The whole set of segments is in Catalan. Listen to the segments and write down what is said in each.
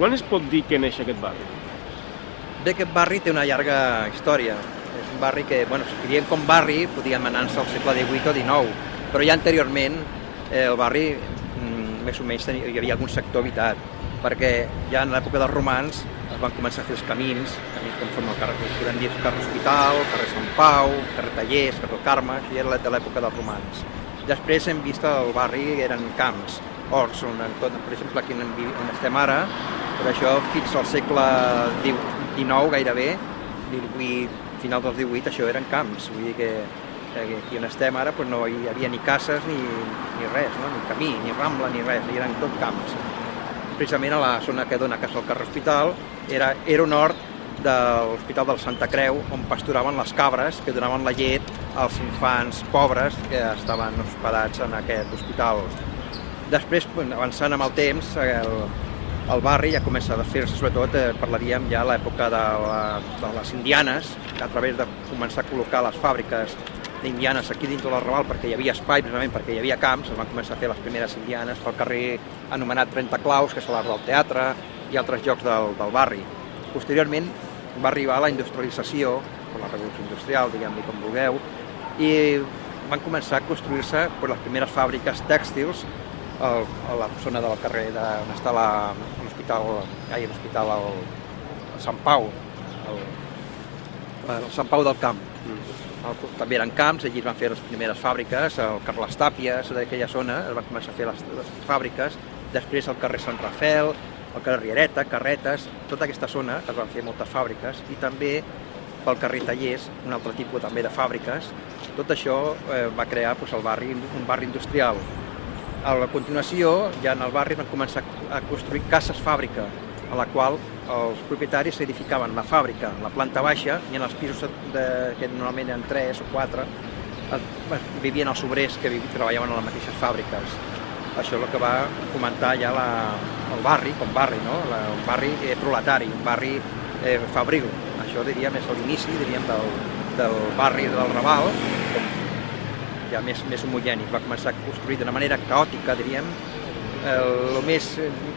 Quan es pot dir que neix aquest barri? Bé, aquest barri té una llarga història. És un barri que, bueno, si diem com barri, podíem anar-nos al segle XVIII o XIX, però ja anteriorment el barri, més o menys, hi havia algun sector habitat, perquè ja en l'època dels romans es van començar a fer els camins com són el carrer, podem dir carrer Hospital, carrer Sant Pau, carrer Tallers, carrer Carme, això ja era de l'època dels romans. Després hem vist el barri, eren camps, horts, per exemple, aquí on estem ara, per això fins al segle XIX gairebé, final dels 18, això eren camps, vull dir que aquí on estem ara no hi havia ni cases ni res, ni camí, ni rambla, ni res, eren tot camps. Precisament a la zona que dona casa al carrer Hospital era un hort de l'Hospital del Santa Creu on pasturaven les cabres que donaven la llet als infants pobres que estaven hospedats en aquest hospital. Després, avançant amb el temps, el barri ja comença a desfer-se, sobretot parlaríem ja a l'època de les indianes, a través de començar a col·locar les fàbriques d'indianes aquí dintre del Raval, perquè hi havia espai, precisament perquè hi havia camps, es van començar a fer les primeres indianes pel carrer anomenat 30 Claus, que és l'art del teatre, i altres llocs del barri. Posteriorment va arribar la industrialització, o la revolució industrial, diguem-li com vulgueu, i van començar a construir-se les primeres fàbriques tèxtils a la zona del carrer on està l'hospital Sant Pau, el Sant Pau del Camp. També eren camps, allí es van fer les primeres fàbriques, el carrer Les Tàpies, d'aquella zona, es van començar a fer les fàbriques, després el carrer Sant Rafel, el carrer Riereta, Carretes, tota aquesta zona es van fer moltes fàbriques, i també pel carrer Tallers, un altre tipus també de fàbriques. Tot això va crear el barri, un barri industrial. A la continuació, ja en el barri van començar a construir cases fàbrica, a la qual els propietaris edificaven la fàbrica, la planta baixa, i en els pisos que normalment eren 3 o 4 vivien els obrers que treballaven a les mateixes fàbriques. Això és el que va fomentar ja el barri, com barri, no? Un barri proletari, un barri fabril. Això diríem és l'inici del barri del Raval, ja més homogeni. Va començar a construir d'una manera caòtica, diríem.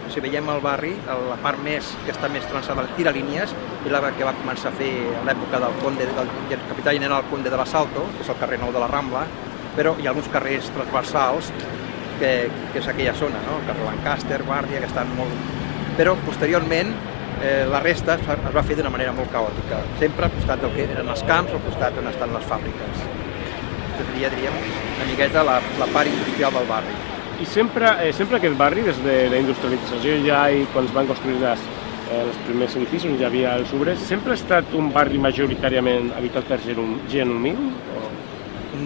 Si veiem el barri, la part que està més transada a tiralínies, és la que va començar a fer a l'època del capità general Conde de l'Assalto, que és el carrer Nou de la Rambla, però hi ha alguns carrers transversals, que és aquella zona, el carrer Lancaster, Guàrdia, que estan molt... Però posteriorment la resta es va fer d'una manera molt caòtica, sempre al costat del que eren els camps, al costat on estan les fàbriques. Això seria, diríem, una miqueta la part industrial del barri. I sempre aquest barri, des de la industrialització ja i quan es van construir els primers edificis on hi havia els obrers, sempre ha estat un barri majoritàriament habitat per gent humil?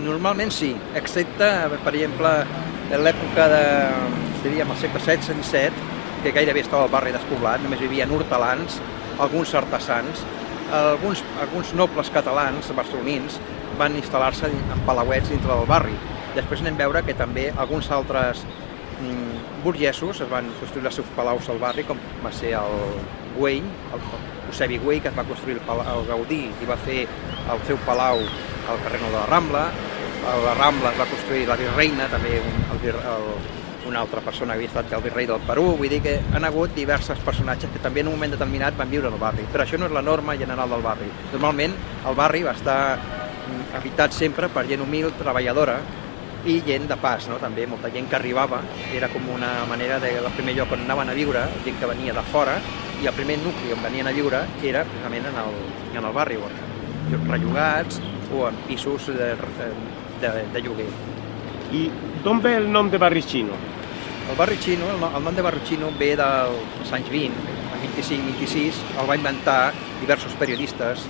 Normalment sí, excepte, per exemple, en l'època diríem, el segle XVI-XVII, que gairebé estava el barri despoblat, només hi havia hortelans, alguns artesans, alguns nobles catalans, barcelonins, van instal·lar-se en palauets dintre del barri. Després anem a veure que també alguns altres burgesos es van construir els seus palaus al barri, com va ser el Güell, el Eusebi Güell, que es va construir el Gaudí i va fer el seu palau al carrer Nou de la Rambla. A la Rambla es va construir la Virreina, també una altra persona que havia estat el virrei del Perú. Vull dir que han hagut diversos personatges que també en un moment determinat van viure al barri, però això no és la norma general del barri. Normalment el barri va estar habitat sempre per gent humil, treballadora, i gent de pas, també molta gent que arribava, era com una manera el primer lloc on anaven a viure, gent que venia de fora, i el primer nucli on venien a viure era precisament en el barri, rellogats o en pisos de lloguer. I d'on ve el nom de barri xino? El barri xino, el nom de barri xino ve dels anys 20, el 25-26, el va inventar diversos periodistes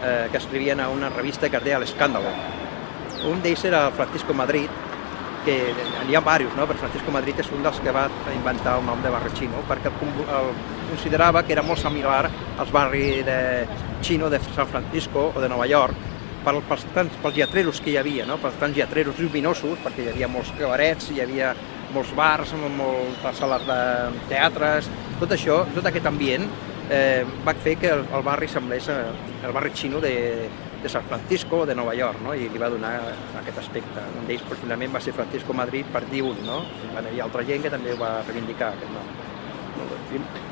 que escrivien a una revista que es deia L'Escàndalo. Un d'ells era Francisco Madrid, que n'hi ha diversos, però Francisco Madrid és un dels que va inventar el nom de barri xino, perquè considerava que era molt similar als barris xino de San Francisco o de Nova York, pels lletreros que hi havia, pels tants lletreros lluminosos, perquè hi havia molts cabarets, hi havia molts bars, moltes sales de teatres, tot això, tot aquest ambient va fer que el barri semblés el barri xino de San Francisco o de Nova York, i li va donar aquest aspecte. Un d'ells, personalment, va ser Francisco Madrid per dir un, hi havia altra gent que també va reivindicar aquest nom.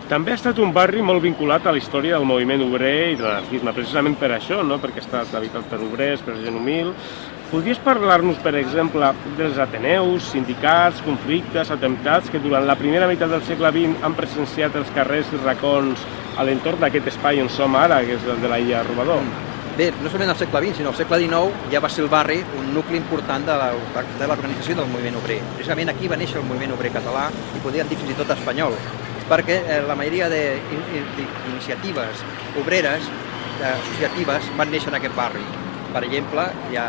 També ha estat un barri molt vinculat a la història del moviment obrer i de l'anarquisme, precisament per això, no? Perquè ha estat habitat per obrers, per gent humil. Podries parlar-nos, per exemple, dels ateneus, sindicats, conflictes, atemptats que durant la primera meitat del segle XX han presenciat els carrers i racons a l'entorn d'aquest espai on som ara, que és el de la Illa Robador? Bé, no solament al segle XX, sinó al segle XIX ja va ser el barri un nucli important de l'organització del moviment obrer. Precisament aquí va néixer el moviment obrer català i podríem dir fins i tot espanyol, perquè la majoria d'iniciatives obreres, associatives, van néixer en aquest barri. Per exemple, hi ha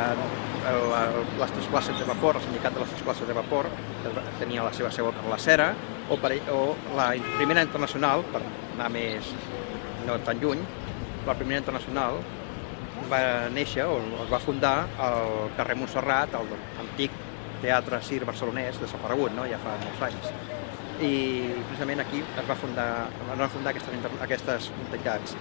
les tres classes de vapor, el sindicat de les tres classes de vapor, que tenia la seva seu a la Cera, o la Primera Internacional, per anar més no tan lluny, la Primera Internacional va néixer o es va fundar al carrer Montserrat, al antic teatre Cir barcelonès, desaparegut, no? Ja fa molts anys. I precisament aquí es van fundar aquestes entitats.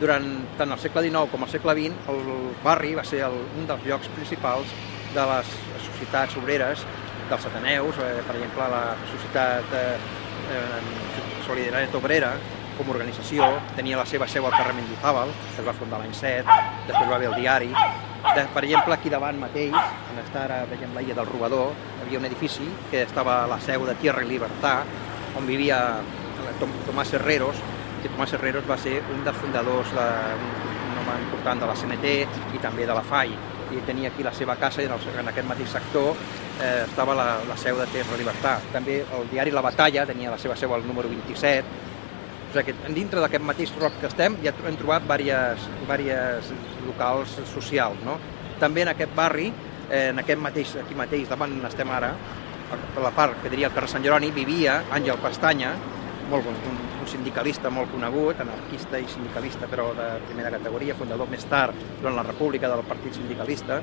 Durant tant el segle XIX com el segle XX, el barri va ser un dels llocs principals de les societats obreres, dels ateneus, per exemple, la Societat Solidaritat Obrera, com a organització, tenia la seva seu al carrer Mendizábal, que es va fundar l'any 7, després va haver el diari. Per exemple, aquí davant mateix, on està ara, veiem l'illa del Robador, hi havia un edifici que estava a la seu de Tierra i Libertad, on vivia Tomàs Herreros, que Tomàs Herreros va ser un dels fundadors, un home important de la CNT i també de la FAI, i tenia aquí la seva casa i en aquest mateix sector estava la seu de Tierra i Libertad. També el diari La Batalla tenia la seva seu al número 27. O sigui que dintre d'aquest mateix roc que estem ja hem trobat diversos locals socials, no? També en aquest barri, aquí mateix, davant on estem ara, per la part que diria el carrer Sant Jeroni, vivia Àngel Pestanya, un sindicalista molt conegut, anarquista i sindicalista, però de primera categoria, fundador més tard, durant la República, del Partit Sindicalista,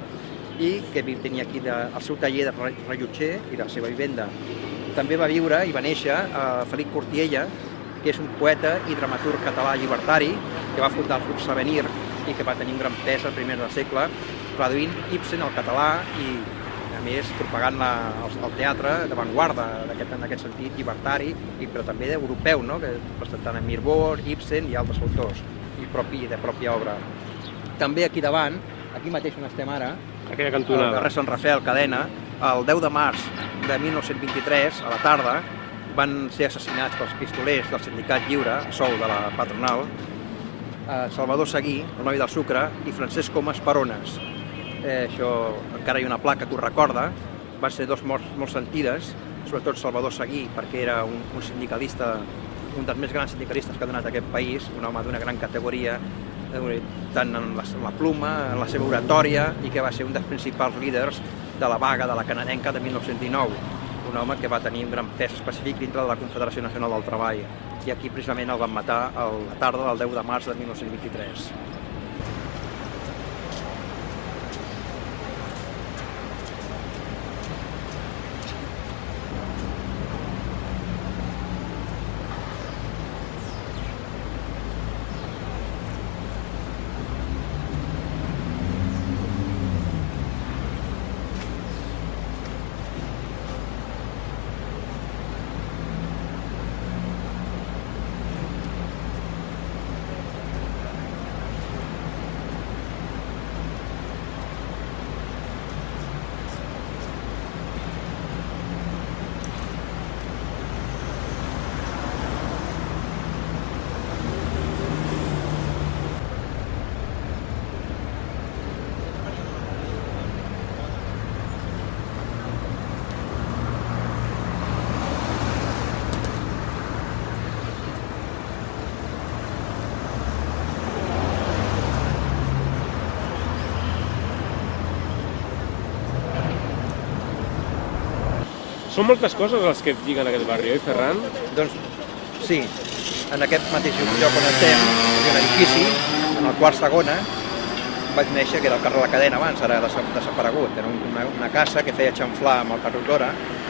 i que tenia aquí el seu taller de rellotger i la seva vivenda. També va viure i va néixer Felip Cortiella, que és un poeta i dramaturg català llibertari, que va fundar el Grup Savenir i que va tenir un gran pes al primer del segle, traduint Ibsen al català i, a més, propagant el teatre d'avantguarda, en aquest sentit, llibertari, però també europeu, no? Presentant Mirbeau, Ibsen i altres autors, i de pròpia obra. També aquí davant, aquí mateix on estem ara, aquella cantonada, al carrer Sant Rafael Cadena, el 10 de març de 1923, a la tarda, van ser assassinats pels pistolers del Sindicat Lliure, a sou de la patronal, Salvador Seguí, el noi del Sucre, i Francesc Comas Perones. Això encara hi ha una placa que ho recorda. Van ser dos morts molt sentides, sobretot Salvador Seguí, perquè era un sindicalista, un dels més grans sindicalistes que ha donat aquest país, un home d'una gran categoria, tant en la pluma, en la seva oratòria, i que va ser un dels principals líders de la vaga de la canadenca de 1919. Un home que va tenir un gran pes específic dintre de la Confederació Nacional del Treball. I aquí precisament el van matar a la tarda del 10 de març de 1923. Són moltes coses les que et lliguen a aquest barri, oi, Ferran? Doncs sí, en aquest mateix lloc on estem, hi ha un edifici, en el quart segona, vaig néixer, que era el carrer La Cadena abans, ara desaparegut. Era una casa que feia xamflar amb el carrer Dora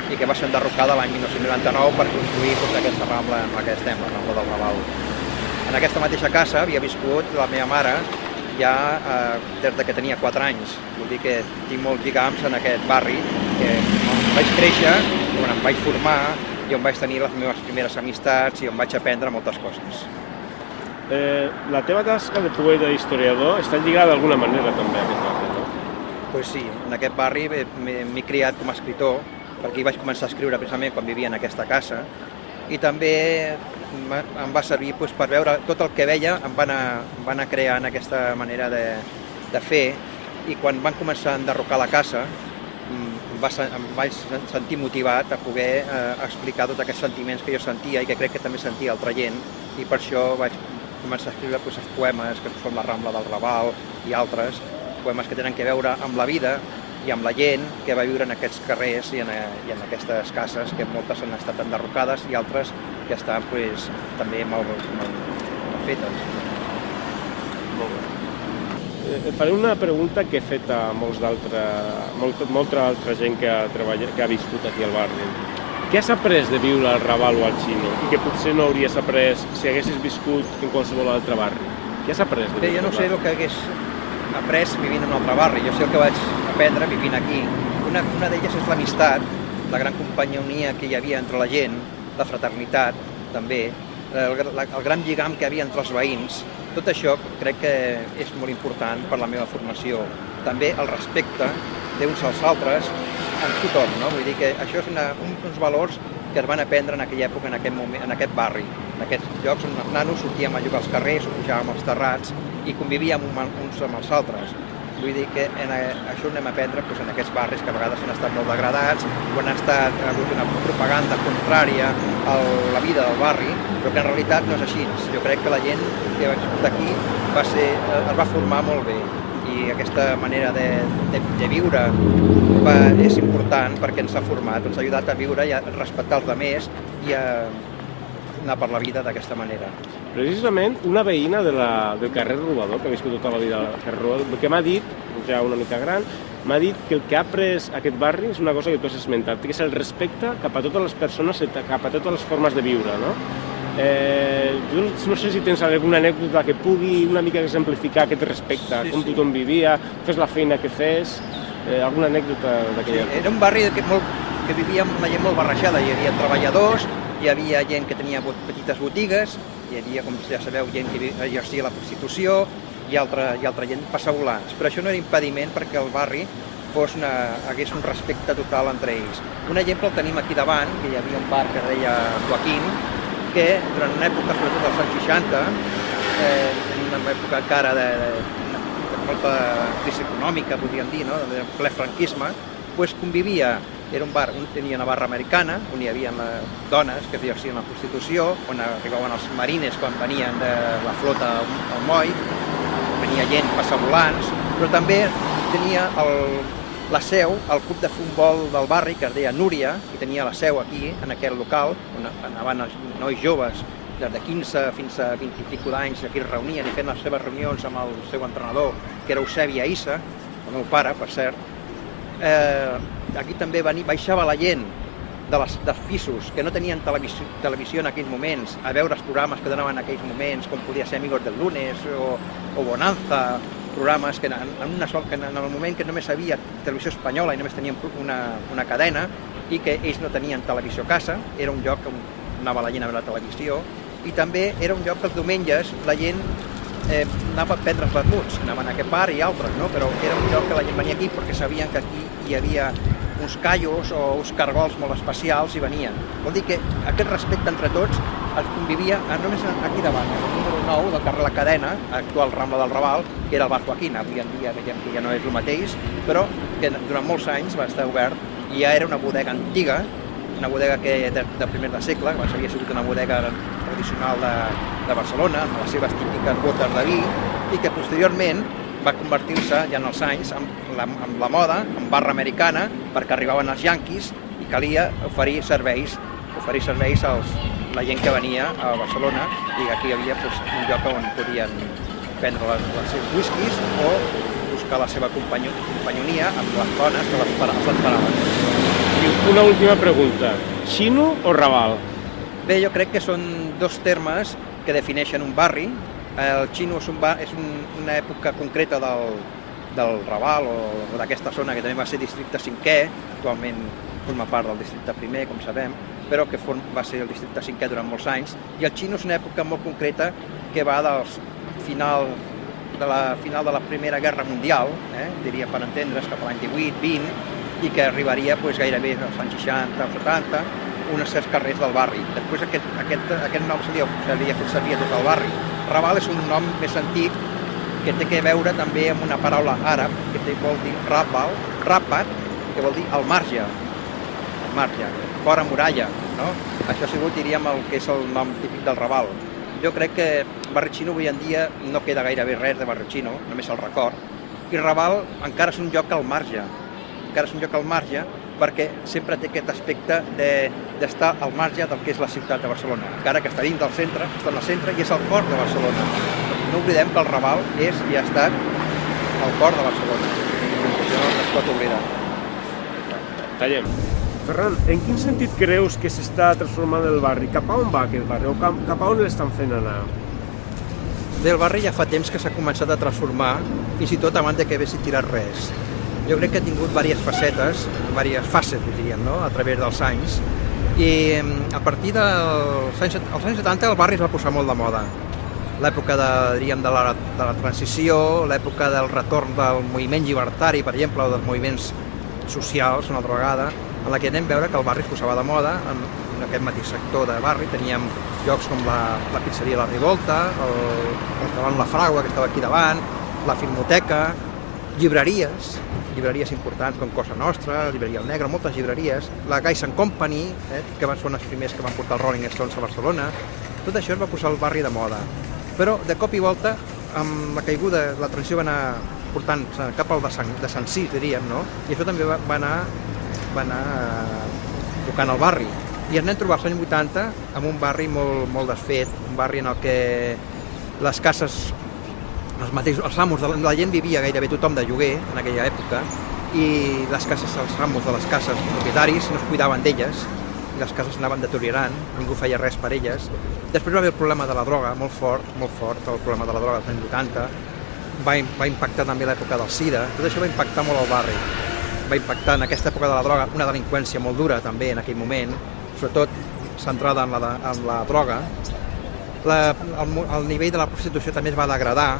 i que va ser enderrocada l'any 1999 per construir tota aquesta rambla en la que estem, la rambla del Raval. En aquesta mateixa casa havia viscut la meva mare ja des que tenia 4 anys. Vull dir que tinc molts lligams en aquest barri, que quan vaig créixer, quan em vaig formar, i on vaig tenir les meves primeres amistats i on vaig aprendre moltes coses. La teva tasca de poeta i historiador està lligada d'alguna manera també a aquest barri, no? Doncs sí, en aquest barri m'he criat com a escriptor, perquè hi vaig començar a escriure precisament quan vivia en aquesta casa, i també em va servir per veure tot el que veia, em va anar creant aquesta manera de fer, i quan van començar a enderrocar la casa em vaig sentir motivat a poder explicar tots aquests sentiments que jo sentia i que crec que també sentia altra gent, i per això vaig començar a escriure els poemes que són La Rambla del Raval i altres, poemes que tenen a veure amb la vida i amb la gent que va viure en aquests carrers i en aquestes cases, que moltes han estat enderrocades i altres que estan també mal fetes. Et faré una pregunta que he fet a molta altra gent que ha viscut aquí al barri. Què has après de viure al Raval o al Xino i que potser no hauries après si haguessis viscut en qualsevol altre barri? Què has après de viure? Jo no sé el que hagués après vivint en un altre barri, jo sé el que vaig aprendre vivint aquí. Una d'elles és l'amistat, la gran companyonia que hi havia entre la gent, la fraternitat també, el gran lligam que hi havia entre els veïns. Tot això crec que és molt important per la meva formació. També el respecte d'uns als altres en tothom, no? Vull dir que això és uns valors que es van aprendre en aquella època, en aquest barri, en aquests llocs on els nanos sortíem a jugar als carrers o pujàvem als terrats i convivíem uns amb els altres. Vull dir que això ho anem a aprendre en aquests barris que a vegades han estat molt degradats, on ha hagut una propaganda contrària a la vida del barri, però que en realitat no és així. Jo crec que la gent que va viscut aquí es va formar molt bé, i aquesta manera de viure és important perquè ens ha format, ens ha ajudat a viure i a respectar els altres i a anar per la vida d'aquesta manera. Precisament, una veïna del carrer Robador, que ha viscut tota la vida al carrer Robador, el que m'ha dit, ja una mica gran, m'ha dit que el que ha après aquest barri és una cosa que tu has esmentat, que és el respecte cap a totes les persones, cap a totes les formes de viure, no? Jo no sé si tens alguna anècdota que pugui una mica exemplificar aquest respecte, com tothom vivia, fes la feina que fes, alguna anècdota d'aquella època. Era un barri que vivia amb una gent molt barrejada, hi havia treballadors, hi havia gent que tenia petites botigues, hi havia, com ja sabeu, gent que exercia la prostitució i altra gent passavolants. Però això no era impediment perquè el barri hagués un respecte total entre ells. Un exemple el tenim aquí davant, que hi havia un bar que es deia Joaquín, que durant una època, sobretot dels anys 60, en una època encara de molta crisi econòmica, podríem dir, de ple franquisme, convivia. Era un bar, tenia una barra americana, on hi havia dones que exercien la prostitució, on arribaven els marines quan venien de la flota al moll, venia gent passavolants, però també tenia la seu, el club de futbol del barri, que es deia Núria, i tenia la seu aquí, en aquest local, on anaven els nois joves, des de 15 fins a 20 i escaig d'anys, aquí es reunien i feien les seves reunions amb el seu entrenador, que era Eusebi Aissa, el meu pare, per cert. Aquí també baixava la gent dels pisos que no tenien televisió en aquells moments a veure els programes que donaven en aquells moments, com podia ser Amigos del Lunes o Bonanza, programes que en el moment que només hi havia televisió espanyola i només teníem una cadena i que ells no tenien televisió a casa, era un lloc on anava la gent a veure la televisió, i també era un lloc que els diumenges la gent anava a prendre els vermuts, anaven a aquest bar i altres, no? Però era un lloc que la gent venia aquí perquè sabien que aquí hi havia uns callos o uns cargols molt especials i venien. Vol dir que aquest respecte entre tots es convivia només aquí davant, el número 9 del carrer La Cadena, actual Rambla del Raval, que era el bar Joaquín. Avui en dia veiem que ja no és el mateix, però que durant molts anys va estar obert i ja era una bodega antiga, una bodega de primer de segle, que havia sigut una bodega tradicional de Barcelona, amb les seves típiques botes de vi, i que posteriorment va convertir-se ja en els anys amb la moda, en barra americana, perquè arribaven els yanquis i calia oferir serveis a la gent que venia a Barcelona, i aquí hi havia un lloc on podien prendre els seus whiskies o buscar la seva companyonia amb les dones que els esperaven. I una última pregunta, Xino o Raval? Bé, jo crec que són dos termes que defineixen un barri. El Xino és una època concreta del Raval o d'aquesta zona, que també va ser districte 5è, actualment forma part del districte primer, com sabem, però que va ser el districte cinquè durant molts anys. I el Xino és una època molt concreta que va del final de la Primera Guerra Mundial, diria per entendre's, cap a l'any 18-20, i que arribaria gairebé als anys 60 o 70, uns certs carrers del barri. Després aquest nom se li havia fet servir a tot el barri. Raval és un nom més antic que té a veure també amb una paraula àrab que vol dir rapat, que vol dir al marge, fora muralla. No? Això ha sigut, diríem, el que és el nom típic del Raval. Jo crec que Barri Xino avui en dia no queda gairebé res de Barri Xino, només el record, i Raval encara és un lloc al marge, perquè sempre té aquest aspecte d'estar al marge del que és la ciutat de Barcelona. Encara que està dins del centre, està en el centre i és el cor de Barcelona. No oblidem que el Raval és i ha estat el cor de Barcelona. Això no es pot oblidar. Tallem. Ferran, en quin sentit creus que s'està transformant el barri? Cap a on va aquest barri? O cap a on l'estan fent anar? Bé, el barri ja fa temps que s'ha començat a transformar, fins i tot abans que haguessin tirat res. Jo crec que ha tingut diverses facetes, diverses fases, diríem, no? A través dels anys. I a partir dels anys 70 el barri es va posar molt de moda. L'època de la transició, l'època del retorn del moviment llibertari, per exemple, o dels moviments socials, una altra vegada, en la que anem a veure que el barri es posava de moda en aquest mateix sector de barri. Teníem llocs com la pizzeria La Rivolta, el restaurant La Fragua, que estava aquí davant, la Filmoteca, llibreries importants com Cosa Nostra, Llibreria El Negre, moltes llibreries, la Guys & Company, que van ser els primers que van portar el Rolling Stones a Barcelona. Tot això es va posar el barri de moda. Però de cop i volta, amb la caiguda, la transició va anar portant cap al de Sant Cis, diríem, no? I això també va anar tocant el barri. I ens anem a trobar als anys 80 amb un barri molt desfet, un barri en el que les cases, els amos, la gent vivia gairebé tothom de lloguer en aquella època, i les cases, els amos de les cases, els propietaris, no es cuidaven d'elles, i les cases anaven deteriorant, ningú feia res per elles. Després va haver el problema de la droga, molt fort, el problema de la droga dels anys 80, va impactar també l'època del SIDA, tot això va impactar molt al barri. Va impactar en aquesta època de la droga una delinqüència molt dura també en aquell moment, sobretot centrada en la droga. El nivell de la prostitució també es va degradar.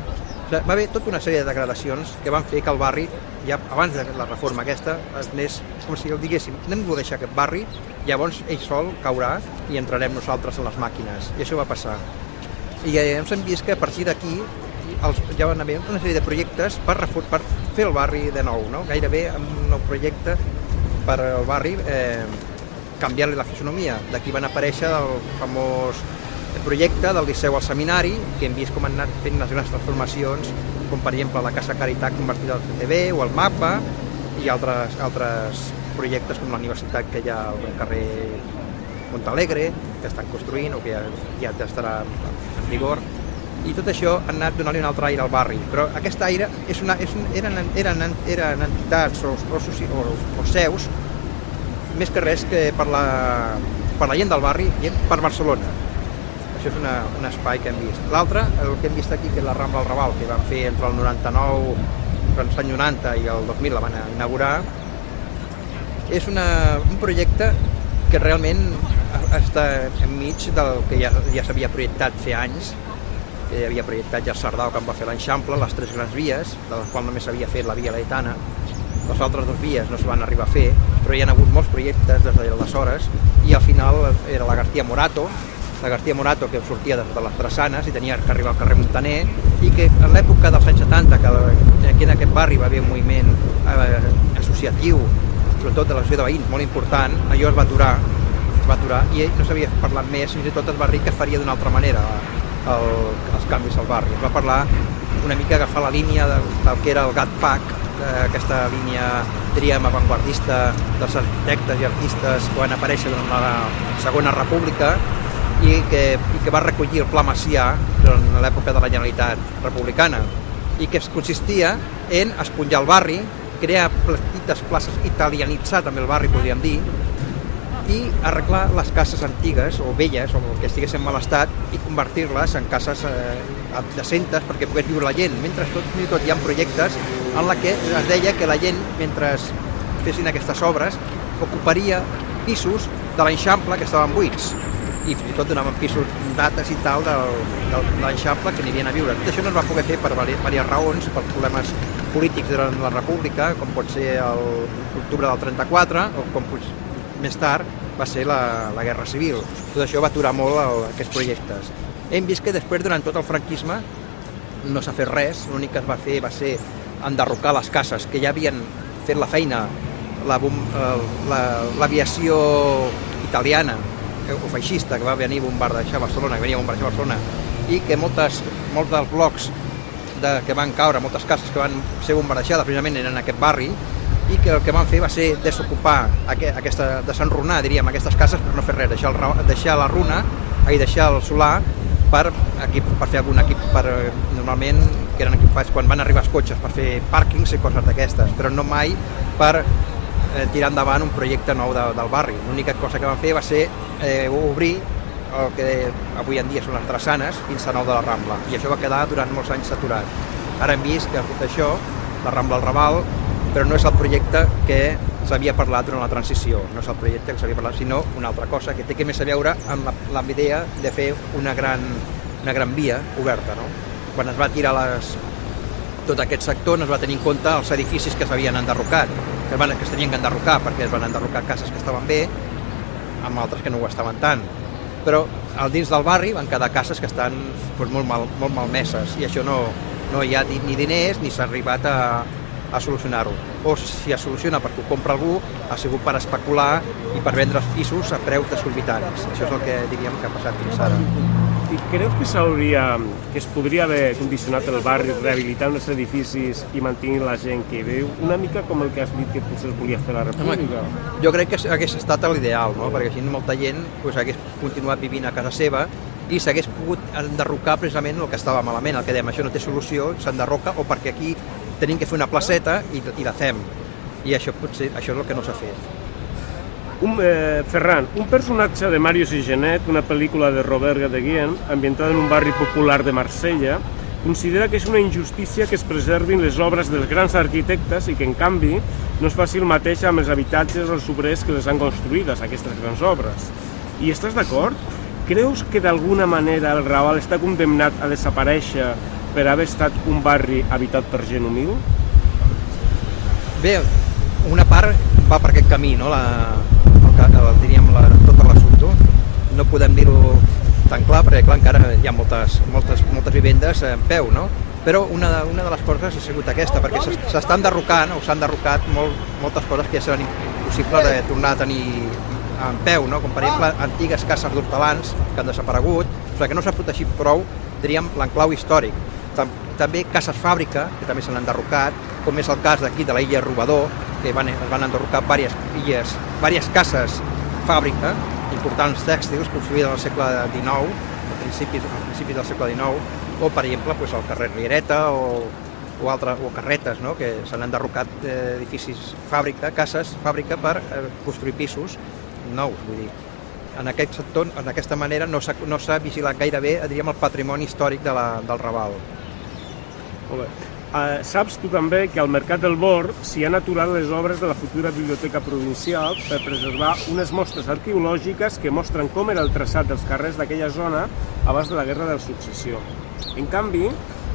Va haver tota una sèrie de degradacions que van fer que el barri, ja abans de la reforma aquesta, anés, com si el diguéssim, anem-ho a deixar aquest barri, llavors ell sol caurà i entrarem nosaltres en les màquines. I això va passar. I ens hem vist que a partir d'aquí ja van haver una sèrie de projectes per fer el barri de nou, no? Gairebé un nou projecte per al barri, canviar-li la fisonomia. D'aquí van aparèixer el famós projecte del Liceu al Seminari, que hem vist com han anat fent les grans transformacions, com per exemple la Casa Caritat convertida al CCB o el MAPA, i altres projectes com la universitat que hi ha al carrer Montalegre, que estan construint o que ja estarà en vigor. I tot això ha anat donant-li un altre aire al barri. Però aquest aire eren entitats o seus, més que res que per la gent del barri i per Barcelona. Això és un espai que hem vist. L'altre, el que hem vist aquí, que és la Rambla del Raval, que van fer entre el 99, els anys 90 i el 2000 la van inaugurar, és un projecte que realment està enmig del que ja s'havia projectat fer anys. Hi havia projectat ja Sardau, que en va fer l'Eixample, les 3 grans vies, de les quals només s'havia fet la via Laetana. Les altres 2 vies no es van arribar a fer, però hi ha hagut molts projectes des d'aleshores, i al final era la García Morato que sortia des de les Drassanes i tenia que arribar al carrer Montaner, i que en l'època dels anys 70, que aquí en aquest barri va haver un moviment associatiu, sobretot de l'associació de veïns, molt important, allò es va aturar i no s'havia parlat més, fins i tot es va dir que faria d'una altra manera els canvis al barri. Es va parlar una mica agafar la línia del que era el GATPAC, aquesta línia, diríem, avantguardista dels arquitectes i artistes que van aparèixer durant la Segona República i que va recollir el Pla Macià durant l'època de la Generalitat Republicana, i que consistia en esponjar el barri, crear petites places, italianitzar també el barri, podríem dir, i arreglar les cases antigues o velles o que estiguessin en mal estat i convertir-les en cases decentes perquè pogués viure la gent. Mentre tot hi ha projectes en la que es deia que la gent, mentre fessin aquestes obres, ocuparia pisos de l'Eixample que estaven buits i fins i tot donaven pisos, dates i tal de l'Eixample que anirien a viure. Tot això no es va poder fer per diverses raons, per problemes polítics durant la República, com pot ser l'octubre del 34 o com més tard va ser la Guerra Civil. Tot això va aturar molt aquests projectes. Hem vist que després, durant tot el franquisme, no s'ha fet res, l'únic que es va fer va ser enderrocar les cases que ja havien fet la feina l'aviació italiana o feixista que va venir a bombardejar Barcelona, i que molts dels blocs que van caure, moltes cases que van ser bombardejades precisament eren en aquest barri, i que el que van fer va ser desocupar, desenrunar, diríem, aquestes cases per no fer res, deixar la runa, deixar el solar per fer algun equip, normalment que eren equipats quan van arribar els cotxes per fer pàrquings i coses d'aquestes, però no mai per tirar endavant un projecte nou del barri. L'única cosa que van fer va ser obrir el que avui en dia són les drassanes fins a Nou de la Rambla, i això va quedar durant molts anys saturat. Ara hem vist que ha fet això, la Rambla al Raval, però no és el projecte que s'havia parlat durant la transició, no és el projecte que s'havia parlat, sinó una altra cosa que té més a veure amb la idea de fer una gran via oberta. No? Quan es va tirar tot aquest sector no es va tenir en compte els edificis que s'havien enderrocat, que es tenien que enderrocar perquè es van enderrocar cases que estaven bé, amb altres que no ho estaven tant. Però dins del barri van quedar cases que estan molt malmeses, i això no hi ha ni diners ni s'ha arribat a solucionar-ho. O si es soluciona perquè ho compra algú, ha sigut per especular i per vendre els pisos a preus desorbitants. Això és el que diríem que ha passat fins ara. I creus que es podria haver condicionat el barri rehabilitant els edificis i mantenir la gent que hi viu, una mica com el que has dit que potser es volia fer la República? Jo crec que hagués estat l'ideal, no? Perquè així molta gent hagués continuat vivint a casa seva i s'hagués pogut enderrocar precisament el que estava malament, el que dèiem, això no té solució, s'enderroca, o perquè aquí tenim que fer una placeta i la fem. I això és el que no s'ha fet. Ferran, un personatge de Màrius i Genet, una pel·lícula de Robert Gadeguien, ambientada en un barri popular de Marsella, considera que és una injustícia que es preservin les obres dels grans arquitectes i que, en canvi, no es faci el mateix amb els habitatges dels obrers que les han construïdes, aquestes grans obres. I estàs d'acord? Creus que d'alguna manera el Raval està condemnat a desaparèixer per haver estat un barri habitat per gent humil? Bé, una part va per aquest camí, no? Diríem tot l'assumpte. No podem dir-ho tan clar perquè clar, encara hi ha moltes vivendes en peu, no? Però una de les coses ha sigut aquesta, perquè s'estan derrocant o s'han derrocat moltes coses que ja seran impossibles de tornar a tenir en peu, no? Com per exemple antigues cases d'hortelans que han desaparegut, perquè no s'ha protegit prou, diríem, l'enclau històric. També cases fàbrica, que també se n'han derrocat, com és el cas d'aquí de la illa Robador, que es van enderrocar diverses cases fàbrica, importants tèxtils construïdes al segle XIX, a principis del segle XIX, o per exemple el carrer Riereta o carretes, no? Que s'han enderrocat edificis fàbrica, cases fàbrica per construir pisos nous. Vull dir, en aquest sector, d'aquesta manera, no s'ha vigilat gaire bé, diríem, el patrimoni històric del Raval. Molt bé. Saps tu també que al Mercat del Bor s'hi han aturat les obres de la futura Biblioteca Provincial per preservar unes mostres arqueològiques que mostren com era el traçat dels carrers d'aquella zona abans de la Guerra de la Successió. En canvi,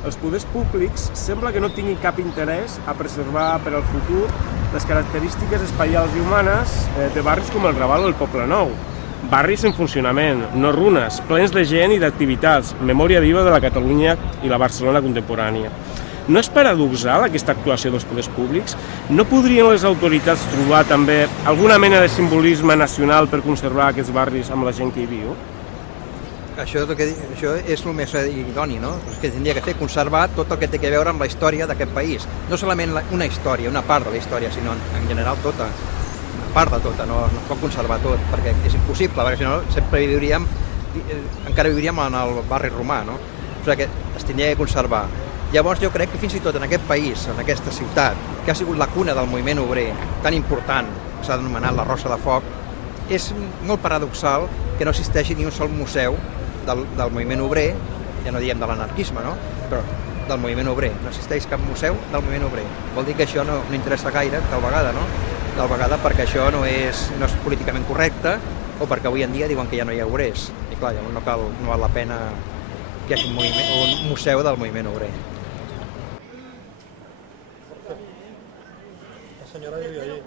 els poders públics sembla que no tinguin cap interès a preservar per al futur les característiques espaials i humanes de barris com el Raval o el Poblenou. Barris en funcionament, no runes, plens de gent i d'activitats, memòria viva de la Catalunya i la Barcelona contemporània. No és paradoxal aquesta actuació dels poders públics? No podrien les autoritats trobar també alguna mena de simbolisme nacional per conservar aquests barris amb la gent que hi viu? Això és el més idoni, no? Que tindria que fer conservar tot el que té a veure amb la història d'aquest país. No solament una història, una part de la història, sinó en general tota. Una part de tota, no es pot conservar tot, perquè és impossible, perquè si no sempre encara viuríem en el barri romà, no? O sigui que es tindria que conservar. Llavors jo crec que fins i tot en aquest país, en aquesta ciutat, que ha sigut la cuna del moviment obrer tan important, s'ha denomenat la Rosa de Foc, és molt paradoxal que no existeixi ni un sol museu del moviment obrer, ja no diem de l'anarquisme, no? Però del moviment obrer. No existeix cap museu del moviment obrer. Vol dir que això no interessa gaire, tal vegada, no? tal vegada perquè això no és políticament correcte o perquè avui en dia diuen que ja no hi ha obrers. I clar, llavors no val la pena que hi hagi un museu del moviment obrer. La señora vivió allí.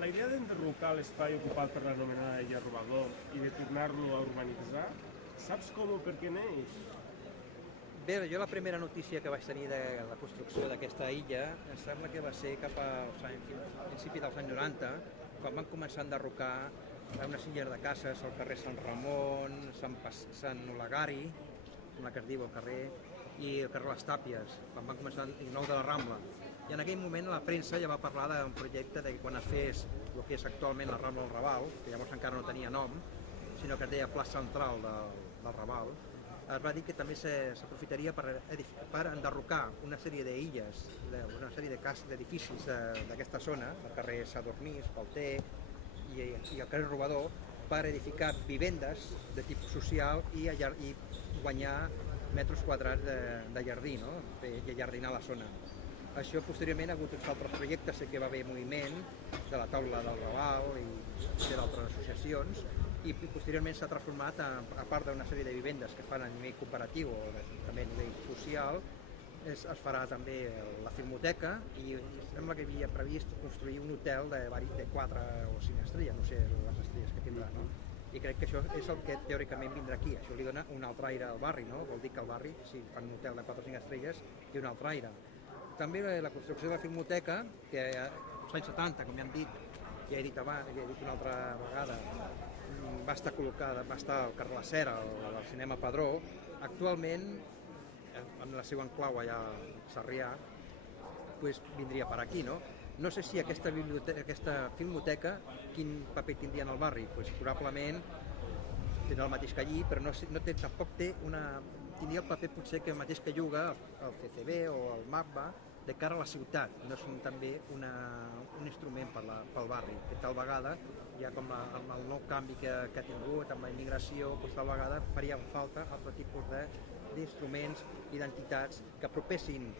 La idea d'enderrocar l'espai ocupat per l'anomenada Illa Robador i de tornar-lo a urbanitzar, saps com o per què neix? Bé, jo la primera notícia que vaig tenir de la construcció d'aquesta illa em sembla que va ser cap al principi dels anys 90, quan van començar a enderrocar unes illes de cases al carrer Sant Ramon, Sant Olegari, com la que es diu el carrer, i el carrer Les Tàpies, quan van començar el nou de la Rambla. I en aquell moment la premsa ja va parlar d'un projecte de que quan es fes el que és actualment la Rambla del Raval, que llavors encara no tenia nom, sinó que es deia Plaça Central del Raval, es va dir que també s'aprofitaria per enderrocar una sèrie d'illes, una sèrie d'edificis d'aquesta zona, el carrer Sadornís, Palter i el carrer Robador, per edificar vivendes de tipus social i guanyar metres quadrats de jardí, no? I jardinar la zona. Això posteriorment ha hagut uns altres projectes, sé que va haver moviment de la taula del Raval i d'altres associacions, i posteriorment s'ha transformat, a part d'una sèrie de vivendes que fan a nivell cooperatiu o també a nivell social, es farà també la filmoteca i sembla que havia previst construir un hotel de 4 o 5 estrelles, no sé les estrelles que tindrà, no? I crec que això és el que teòricament vindrà aquí, això li dona un altre aire al barri, no? Vol dir que al barri, si fan un hotel de 4 o 5 estrelles, té un altre aire. També la construcció de la filmoteca, que als anys 70, com ja hem dit, ja he dit abans, ja he dit una altra vegada, va estar col·locada, va estar al carrer La Cera, al cinema Padró. Actualment, amb la seva enclau allà a Sarrià, pues, vindria per aquí, no? No sé si aquesta filmoteca, quin paper tindria en el barri? Pues, probablement tindrà el mateix que allí, però tampoc tindria el paper potser que el mateix que juga el CCB o el MAPBA de cara a la ciutat. No són també un instrument pel barri, que tal vegada, ja com amb el nou canvi que ha tingut, amb la immigració, doncs tal vegada faria falta altre tipus d'instruments i d'entitats que apropessin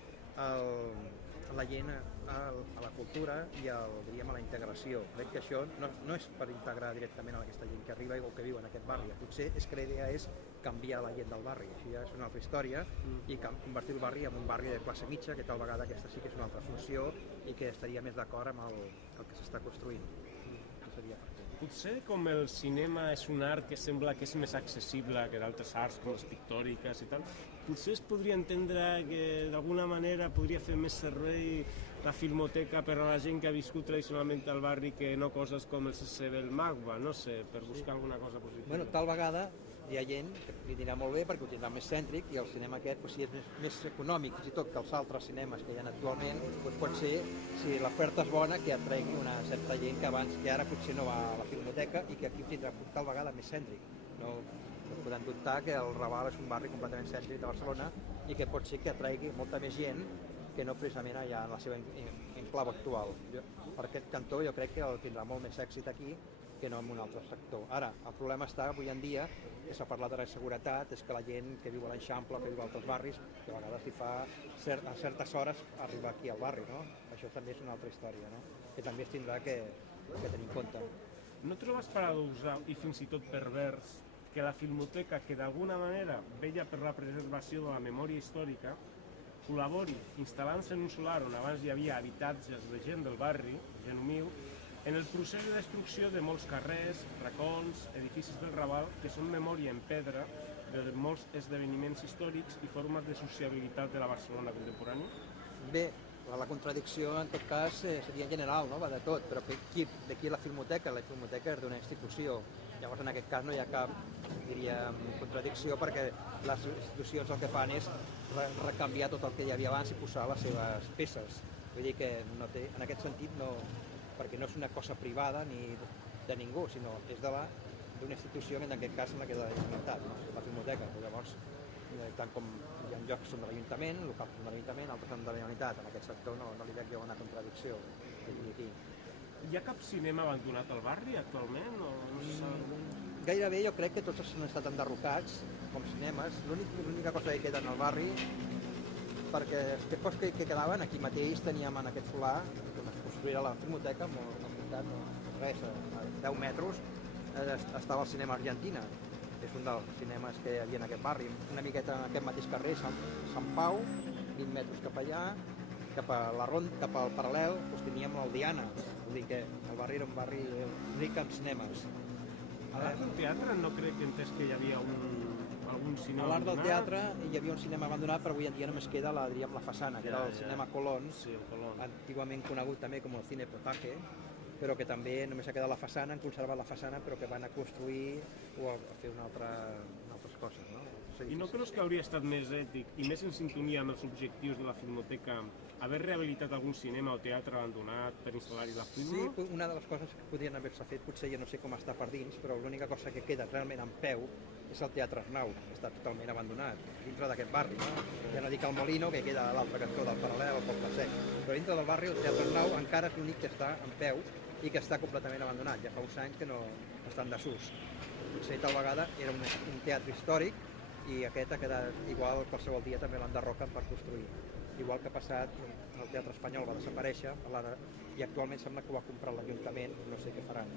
la gent a la cultura i a la integració. Crec que això no és per integrar directament a aquesta gent que arriba o que viu en aquest barri. Potser és que la idea és canviar la gent del barri, això ja és una altra història, i convertir el barri en un barri de classe mitja, que tal vegada aquesta sí que és una altra funció i que estaria més d'acord amb el que s'està construint. Potser com el cinema és un art que sembla que és més accessible que d'altres arts com les pictòriques i tal, potser es podria entendre que d'alguna manera podria fer més servei la filmoteca per a la gent que ha viscut tradicionalment al barri que no coses com el CCB, el MACBA, no sé, per buscar alguna cosa positiva. Bueno, tal vegada hi ha gent que li dirà molt bé perquè ho tindrà més cèntric i el cinema aquest, si és més econòmic fins i tot que els altres cinemes que hi ha actualment, pot ser, si l'oferta és bona, que atraigui una certa gent que ara potser no va a la filmoteca i que aquí ho tindrà tal vegada més cèntric. No podem dubtar que el Raval és un barri completament cèntric de Barcelona i que pot ser que atraigui molta més gent que no precisament allà en la seva enclau actual. Per aquest cantó jo crec que tindrà molt més èxit aquí que no en un altre sector. Ara, el problema està avui en dia, que s'ha parlat de la seguretat, és que la gent que viu a l'Eixample, que viu a altres barris, que a vegades li fa a certes hores arribar aquí al barri, no? Això també és una altra història, no? Que també es tindrà que tenir en compte. No trobes paradoxal i fins i tot pervers que la filmoteca, que d'alguna manera veia per la preservació de la memòria històrica, col·labori instal·lant-se en un solar on abans hi havia habitatges de gent del barri, gent humil, en el procés de destrucció de molts carrers, racons, edificis del Raval, que són memòria en pedra de molts esdeveniments històrics i formes de sociabilitat de la Barcelona contemporània? Bé, la contradicció en tot cas seria en general, no? Va de tot, però d'aquí la filmoteca és d'una institució. Llavors en aquest cas no hi ha cap, diríem, contradicció perquè les institucions el que fan és recanviar tot el que hi havia abans i posar les seves peces. Vull dir que no té, en aquest sentit no, perquè no és una cosa privada ni de ningú, sinó és d'una institució, en aquest cas en la que és de la Generalitat, no? La filmoteca. Llavors, tant com hi ha llocs que són de l'Ajuntament, locals que són de l'Ajuntament, altres són de la Generalitat. En aquest sector no li veig jo una contradicció. Aquí. Hi ha cap cinema abandonat al barri actualment? O no se sap? Gairebé jo crec que tots han estat enderrocats com cinemes. L'única cosa que queda en el barri, perquè els pocs que quedaven, aquí mateix teníem en aquest solar, on es construïa la Filmoteca, molt al costat, res, a 10 metres, estava el cinema Argentina. És un dels cinemes que hi havia en aquest barri. Una miqueta en aquest mateix carrer, Sant Pau, 20 metres cap allà, cap al paral·lel, doncs teníem el Diana. Vull dir que el barri era un barri ric amb cinemes. A l'Arc del Teatre no crec que entès que hi havia algun cinema A l'Arc del abandonat. Teatre hi havia un cinema abandonat, però avui en dia només queda la façana, que era el cinema Colón, Sí, el Colón. antigament conegut també com el Cine Potaje, però que també només ha quedat la façana, han conservat la façana, però que van a construir o a fer altres coses, no? I no creus que hauria estat més ètic i més en sintonia amb els objectius de la Filmoteca haver rehabilitat algun cinema o teatre abandonat per instal·lar-hi la Filmo? Sí, una de les coses que podrien haver-se fet, potser jo no sé com està per dins, però l'única cosa que queda realment en peu és el Teatre Arnau, que està totalment abandonat, dintre d'aquest barri. No? Ja no dic el Molino, que queda a l'altre cantó del paral·lel, al Poble Sec, però dintre del barri el Teatre Arnau encara és l'únic que està en peu i que està completament abandonat. Ja fa uns anys que no està en desús. Potser tal vegada era un teatre històric i aquest ha quedat igual, qualsevol dia també l'enderroquen per construir. Igual que ha passat, el Teatre Espanyol va desaparèixer i actualment sembla que ho ha comprat l'Ajuntament, no sé què faran.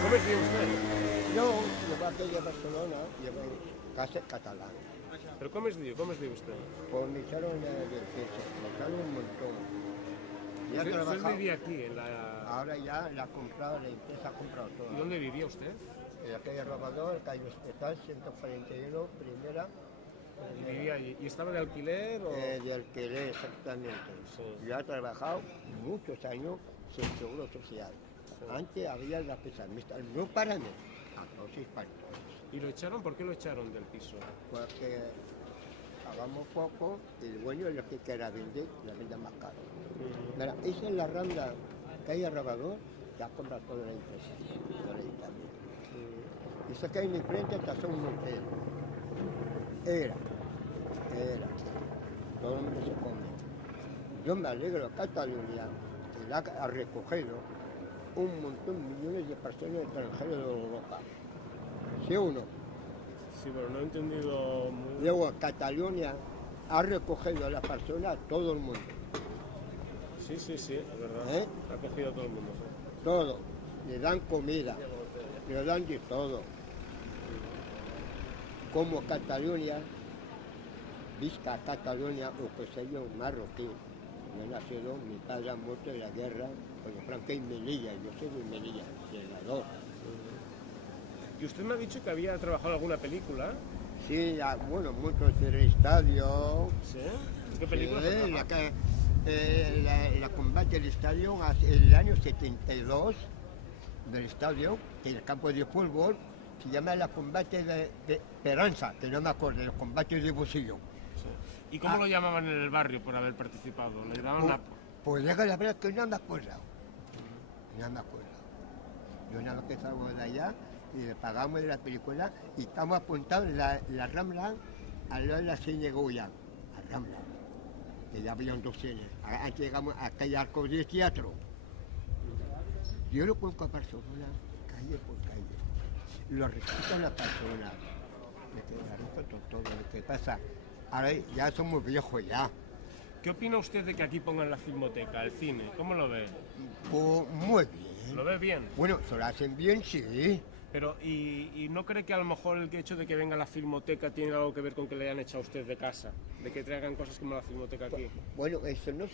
Com es diu vostè? Yo aquí de Barcelona, llevo casa catalana. Però com es diu vostè? Pues me echaron del piso, me echaron un montón. Ya Usted trabajaba, vivía aquí, en la... ahora ya la ha comprado, la empresa ha comprado ¿Y todo. dónde vivía usted? En la calle Robador, calle Hospital, 141, primera. ¿Y vivía allí? ¿Y estaba de alquiler o...? De alquiler, exactamente. Sí. Yo he trabajado muchos años sin seguro social. Antes había la pesamista, no para mí, entonces para todos. ¿Y lo echaron? ¿Por qué lo echaron del piso? Porque hagamos poco, el dueño es lo que quiera vender, la vende más caro. Mira, esa es la Rambla, calle Rabador, ya compra toda la empresa, toda la ayuntamiento. Y esa calle en enfrente está son un hotel. Era. Todo el mundo se come. Yo me alegro, Cataluña ha recogido un montón, millones de personas extranjeras de Europa. ¿Sí o no? Sí, pero no he entendido muy... Luego Cataluña ha recogido a las personas, todo el mundo, Sí, es verdad. ¿Eh? Ha cogido a todo el mundo. Sí. todo. Le dan comida, le dan de todo. Como Cataluña, Vizca Cataluña, o que sea yo, marroquí. Yo he nacido, mi padre ha muerto en la guerra, con Franca y Melilla, yo soy de Melilla, de la dos. Y usted me ha dicho que había trabajado en alguna película. Sí, bueno, muchos del estadio. ¿Sí? ¿Qué película? Sí, se la, trabajó? la combate del estadio el año 72 del estadio, que el campo de fútbol se llama la combate de Esperanza, que no me acuerdo, los combates de bolsillo. ¿Y cómo lo llamaban en el barrio por haber participado? ¿Le llamaban Pues, pues la verdad que no me acuerdo. No me acuerdo. Yo nada más que salgo de allá y le pagamos de la película y estamos apuntados en la Rambla al lado de la Cine Goya, a Rambla, que ya habían dos cines. Antes llegamos a calle Arcos de Teatro. Yo lo cuento a Barcelona, calle por calle. Lo respeto a la persona. Me respeto todo lo que pasa. Ahora ya somos viejos ya. ¿Qué opina usted de que aquí pongan la Filmoteca, el cine? ¿Cómo lo ve? Pues muy bien. ¿Lo ve bien? Bueno, se lo hacen bien, sí. Pero, ¿y no cree que a lo mejor el hecho de que venga la Filmoteca tiene algo que ver con que le hayan echado a usted de casa? De que traigan cosas como la Filmoteca aquí. Bueno, eso no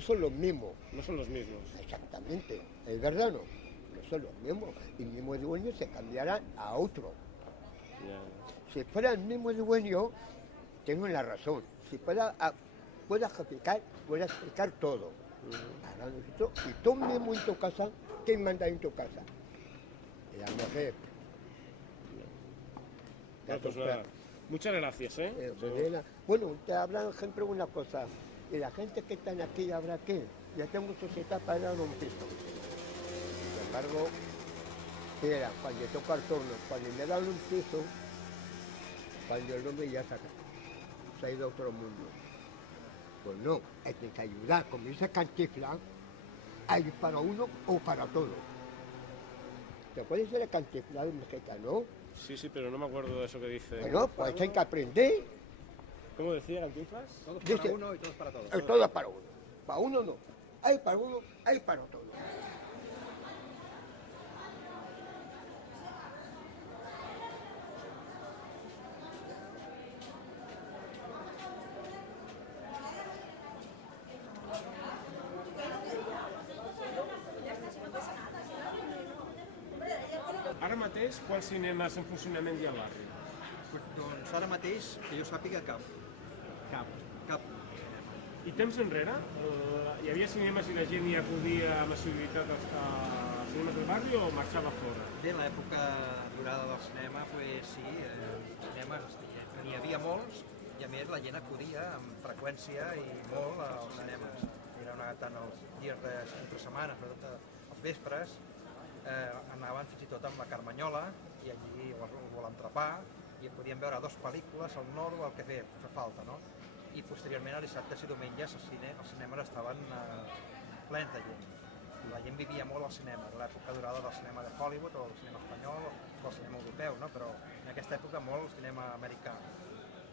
son los mismos. No son los mismos. Exactamente. Es verdad, no. No son los mismos. El mismo dueño se cambiará a otro. Ya. Si fuera el mismo dueño, tengo la razón. Si pueda explicar todo. Ahora nosotros, y tú mismo en tu casa, ¿quién manda en tu casa? La mujer. Bueno, pues nada. Muchas gracias, ¿eh? Bueno, te hablan siempre una cosa. Y la gente que está aquí, ¿habrá qué? Ya tengo sociedad para dar un piso. Sin embargo, espera, cuando toca el turno, cuando me dan un piso, cuando el hombre ya se ha ido a otro mundo. Pues no, hay que ayudar, como dice Cantinflas, hay para uno o para todos. ¿Te acuerdas de Cantinflas mexicano? Sí, sí, pero no me acuerdo de eso que dice. Bueno, pues hay que aprender. ¿Cómo decía Cantinflas? Todos Dice- para uno y todos para todos. Todo para uno. Para uno no. Hay para uno, hay para todos. Ara mateix, quants cinemes en funcionament hi ha al barri? Doncs ara mateix, que jo sàpiga, cap. Cap. I temps enrere, hi havia cinemes i la gent hi acudia amb assiduïtat als cinemes del barri o marxava fora? Bé, en l'època durada del cinema, pues, sí, cinemes n'hi havia molts i a més la gent acudia amb freqüència i molt als cinemes. Tant els dies entre setmana, sobretot els vespres, anaven fins i tot amb la Carmanyola i allí o l'entrepà i podíem veure 2 pel·lícules, el nord o el que feia falta, no? I posteriorment, els dissabtes i diumenges, els cinemes estaven plens de gent. La gent vivia molt al cinema, a l'època durada del cinema de Hollywood o del cinema espanyol o del cinema europeu, no? Però en aquesta època molt el cinema americà.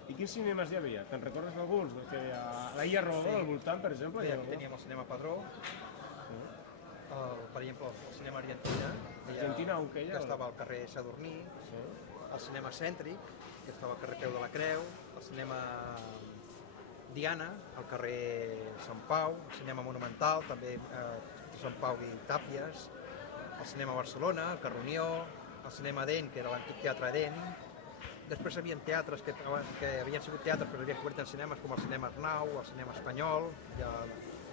I quins cinemes hi havia? Te'n recordes d'alguns? A la Illa Rodó, al voltant, per exemple? Aquí teníem el cinema Padró, per exemple, el cinema Argentina, Argentina, on queia? que estava al carrer Sadurní, el cinema Cèntric, que estava al carrer Peu de la Creu, el cinema Diana, al carrer Sant Pau, el cinema Monumental, també Sant Pau i Tàpies, el cinema Barcelona, el Carronió, el cinema Eden, que era l'antic teatre Eden. Després hi havia teatres que havien sigut teatres però havien convertit en cinemes, com el cinema Arnau, el cinema Espanyol, ja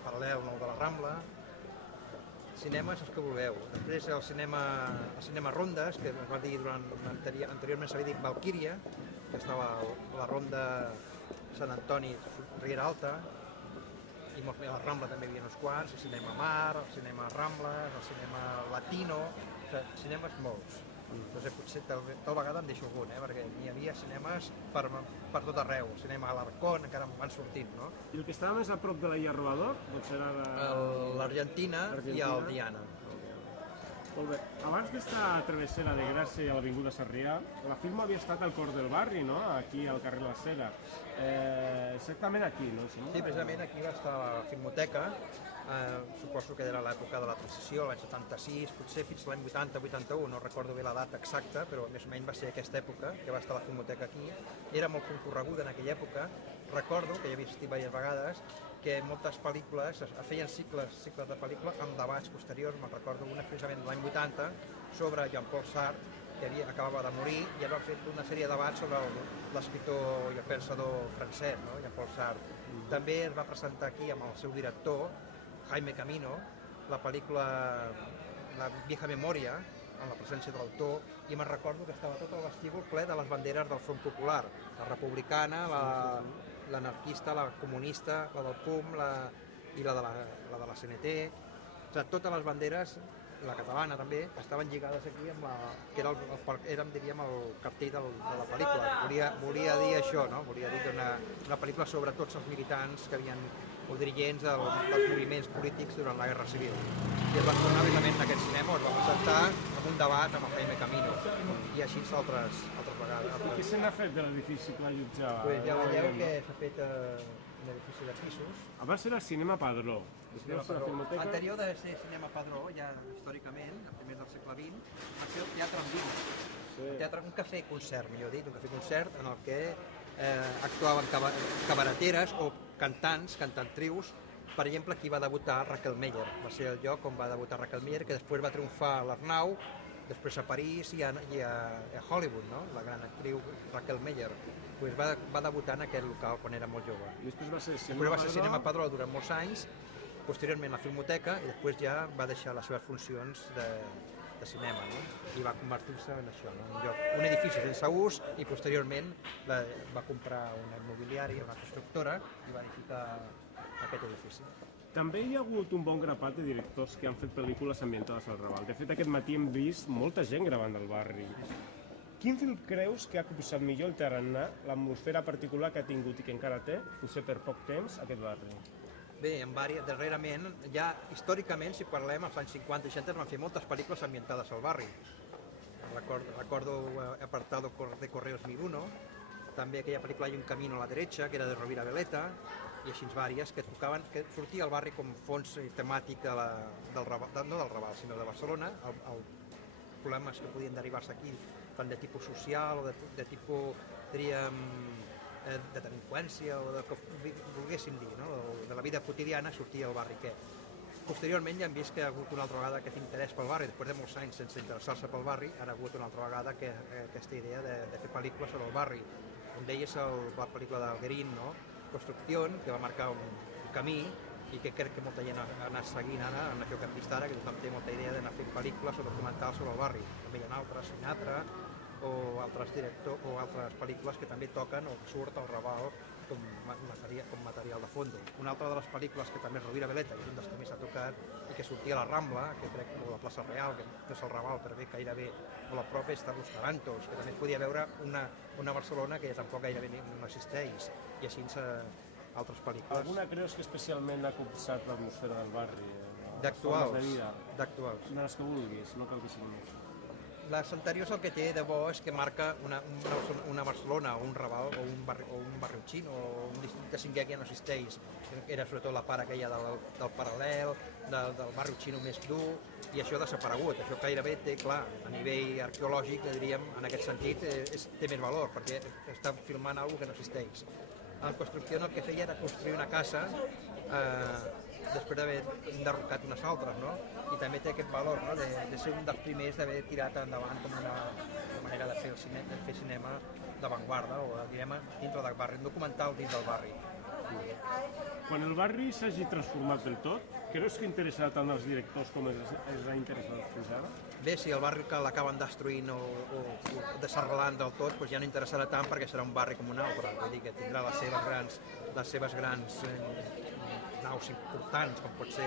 paral·lel nou de la Rambla. Cinemes, els que vulgueu. Després el cinema Rondes, que es va dir anteriorment s'havia dit Valquíria, que estava a la Ronda Sant Antoni, Riera Alta, i molts més, a la Rambla també hi havia uns quants, el cinema Mar, el cinema Rambles, el cinema Latino, o sigui, cinemes molts. No sé, potser tal vegada en deixo algun, perquè hi havia cinemes per tot arreu, el cinema Alarcón, encara van sortint, no? I el que estava més a prop de la Illa Rodador, doncs era L'Argentina i el Diana. Molt bé. Abans d'estar a Travessera de Gràcia i a l'Avinguda Sarrià, la film havia estat al cor del barri, no? Aquí al carrer La Cera. Exactament aquí, no? Sí, precisament aquí va estar la Filmoteca, suposo que era l'època de la transició, l'any 76, potser fins l'any 80-81, no recordo bé la data exacta, però més o menys va ser aquesta època que va estar la Filmoteca aquí. Era molt concorreguda en aquella època. Recordo, que ja he vist diverses vegades, que moltes pel·lícules es feien cicles de pel·lícula amb debats posteriors. Me'n recordo una precisament l'any 80 sobre Jean-Paul Sartre, que acabava de morir, i ja van fer una sèrie de debats sobre l'escriptor i el pensador francès, no? Jean-Paul Sartre. També es va presentar aquí amb el seu director, Jaime Camino, la pel·lícula La vieja memoria, amb la presència de l'autor, i me'n recordo que estava tot el vestíbul ple de les banderes del Front Popular, la republicana, l'anarquista, la comunista, la del PUM i la de la CNT, o sigui, totes les banderes, la catalana també, estaven lligades aquí amb que era diríem, el cartell de la pel·lícula. Volia dir això, no? Volia dir una pel·lícula sobre tots els militants que havien o dirigents dels moviments polítics durant la Guerra Civil. I es va tornar precisament en aquest cinema, es va presentar amb un debat amb el Jaime Camino, i així altres vegades. I què se n'ha fet de l'edifici que allotjava? Pues ja veieu que s'ha fet un edifici de pisos. Abans era el cinema Padró. Anterior de ser cinema Padró, ja històricament, a primers del segle XX, va ser el Teatre Andina. Un cafè-concert, millor dit, un cafè-concert en el que actuaven cabareteres o cantantrius. Per exemple, aquí va debutar Raquel Meller. Va ser el lloc on va debutar Raquel Meller, que després va triomfar a l'Arnau, després a París i a Hollywood, no? La gran actriu Raquel Meller. Pues va debutar en aquest local quan era molt jove. I després va ser Cinema Padró durant molts anys, posteriorment la Filmoteca, i després ja va deixar les seves funcions de cinema, no? I va convertir-se en això, no? Un edifici sense ús, i posteriorment va comprar una immobiliària, una constructora, i va edificar aquest edifici. També hi ha hagut un bon grapat de directors que han fet pel·lícules ambientades al Raval. De fet, aquest matí hem vist molta gent gravant al barri. Quin film creus que ha copsat millor el tarannà, l'atmosfera particular que ha tingut i que encara té, potser per poc temps, aquest barri? Bé, darrerament, ja històricament, si parlem, als anys 50 i 60 es van fer moltes pel·lícules ambientades al barri. Recordo Apartado de Correos 1001, també aquella pel·lícula Hay un camino a la derecha, que era de Rovira Veleta, i així vàries que tocaven, que sortia al barri com fons temàtic del Raval, no del Raval, sinó de Barcelona, problemes que podien derivar-se aquí, tant de tipus social o de tipus, diríem, de delinqüència o de que volguéssim dir, no? De la vida quotidiana sortia al barri aquest. Posteriorment ja hem vist que ha hagut una altra vegada aquest interès pel barri, després de molts anys sense interessar-se pel barri, ara ha hagut una altra vegada aquesta idea de fer pel·lícules sobre el barri. Com deies, la pel·lícula d'Alguerín, no? Construcción, que va marcar un camí i que crec que molta gent ha anat seguint ara, en això que hem vist ara, que tothom té molta idea d'anar fent pel·lícules o documentals sobre el barri. També hi ha altres, Sinatra, o altres directors, o altres pel·lícules que també toquen o surt al Raval com material de fondo. Una altra de les pel·lícules que també és Rovira Veleta, que és un dels que més ha tocat, i que sortia a la Rambla, que crec que la plaça Real, que no és el Raval, però bé gairebé molt a prop, és Los Tarantos, que també es podia veure una Barcelona que tampoc gairebé no existeix, i així altres pel·lícules. Alguna creus que especialment ha copsat l'atmosfera del barri? D'actuals. De les que vulguis, no cal que siguin més. Les anteriors el que té de bo és que marca una Barcelona o un Raval o un barri xino o un districte cinquè que ja no existeix. Era sobretot la part aquella del paral·lel, del barri xino més dur, i això ha desaparegut. Això gairebé té, clar, a nivell arqueològic, diríem, en aquest sentit, té més valor, perquè està filmant alguna cosa que no existeix. En Construcció el que feia era construir una casa després d'haver enderrocat unes altres, no? I també té aquest valor, no? de ser un dels primers d'haver tirat endavant com una manera de fer cinema d'avantguarda o diguem dintre del barri, un documental dins del barri. Quan el barri s'hagi transformat del tot, creus que interessarà tant als directors com els ha interessat fins ara? Bé, si el barri que l'acaben destruint o desarrelant del tot, doncs ja no interessarà tant perquè serà un barri com un altre, vull dir que tindrà les seves grans naus importants, com pot ser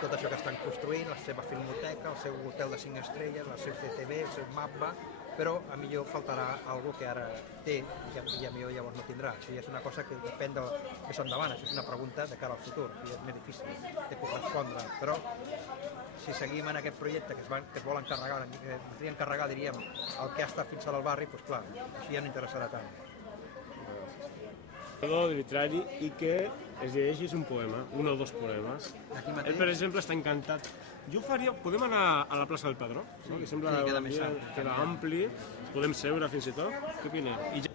tot això que estan construint, la seva filmoteca, el seu hotel de 5 estrelles, el seu CCB, el seu MAPBA, però a millor faltarà algú que ara té i a millor llavors no tindrà. Això ja és una cosa que depèn més endavant, això és una pregunta de cara al futur, i és més difícil de correspondre, però si seguim en aquest projecte que es vol encarregar, diríem, el que ha estat fins ara al barri, doncs clar, això ja no interessarà tant. Arbitrari i que es llegeixis un poema, un o dos poemes. Ell, per exemple, està encantat. Jo faria... Podem anar a la plaça del Padró? Sí, no? Que sembla que queda ampli, podem seure fins i tot. Què opineu?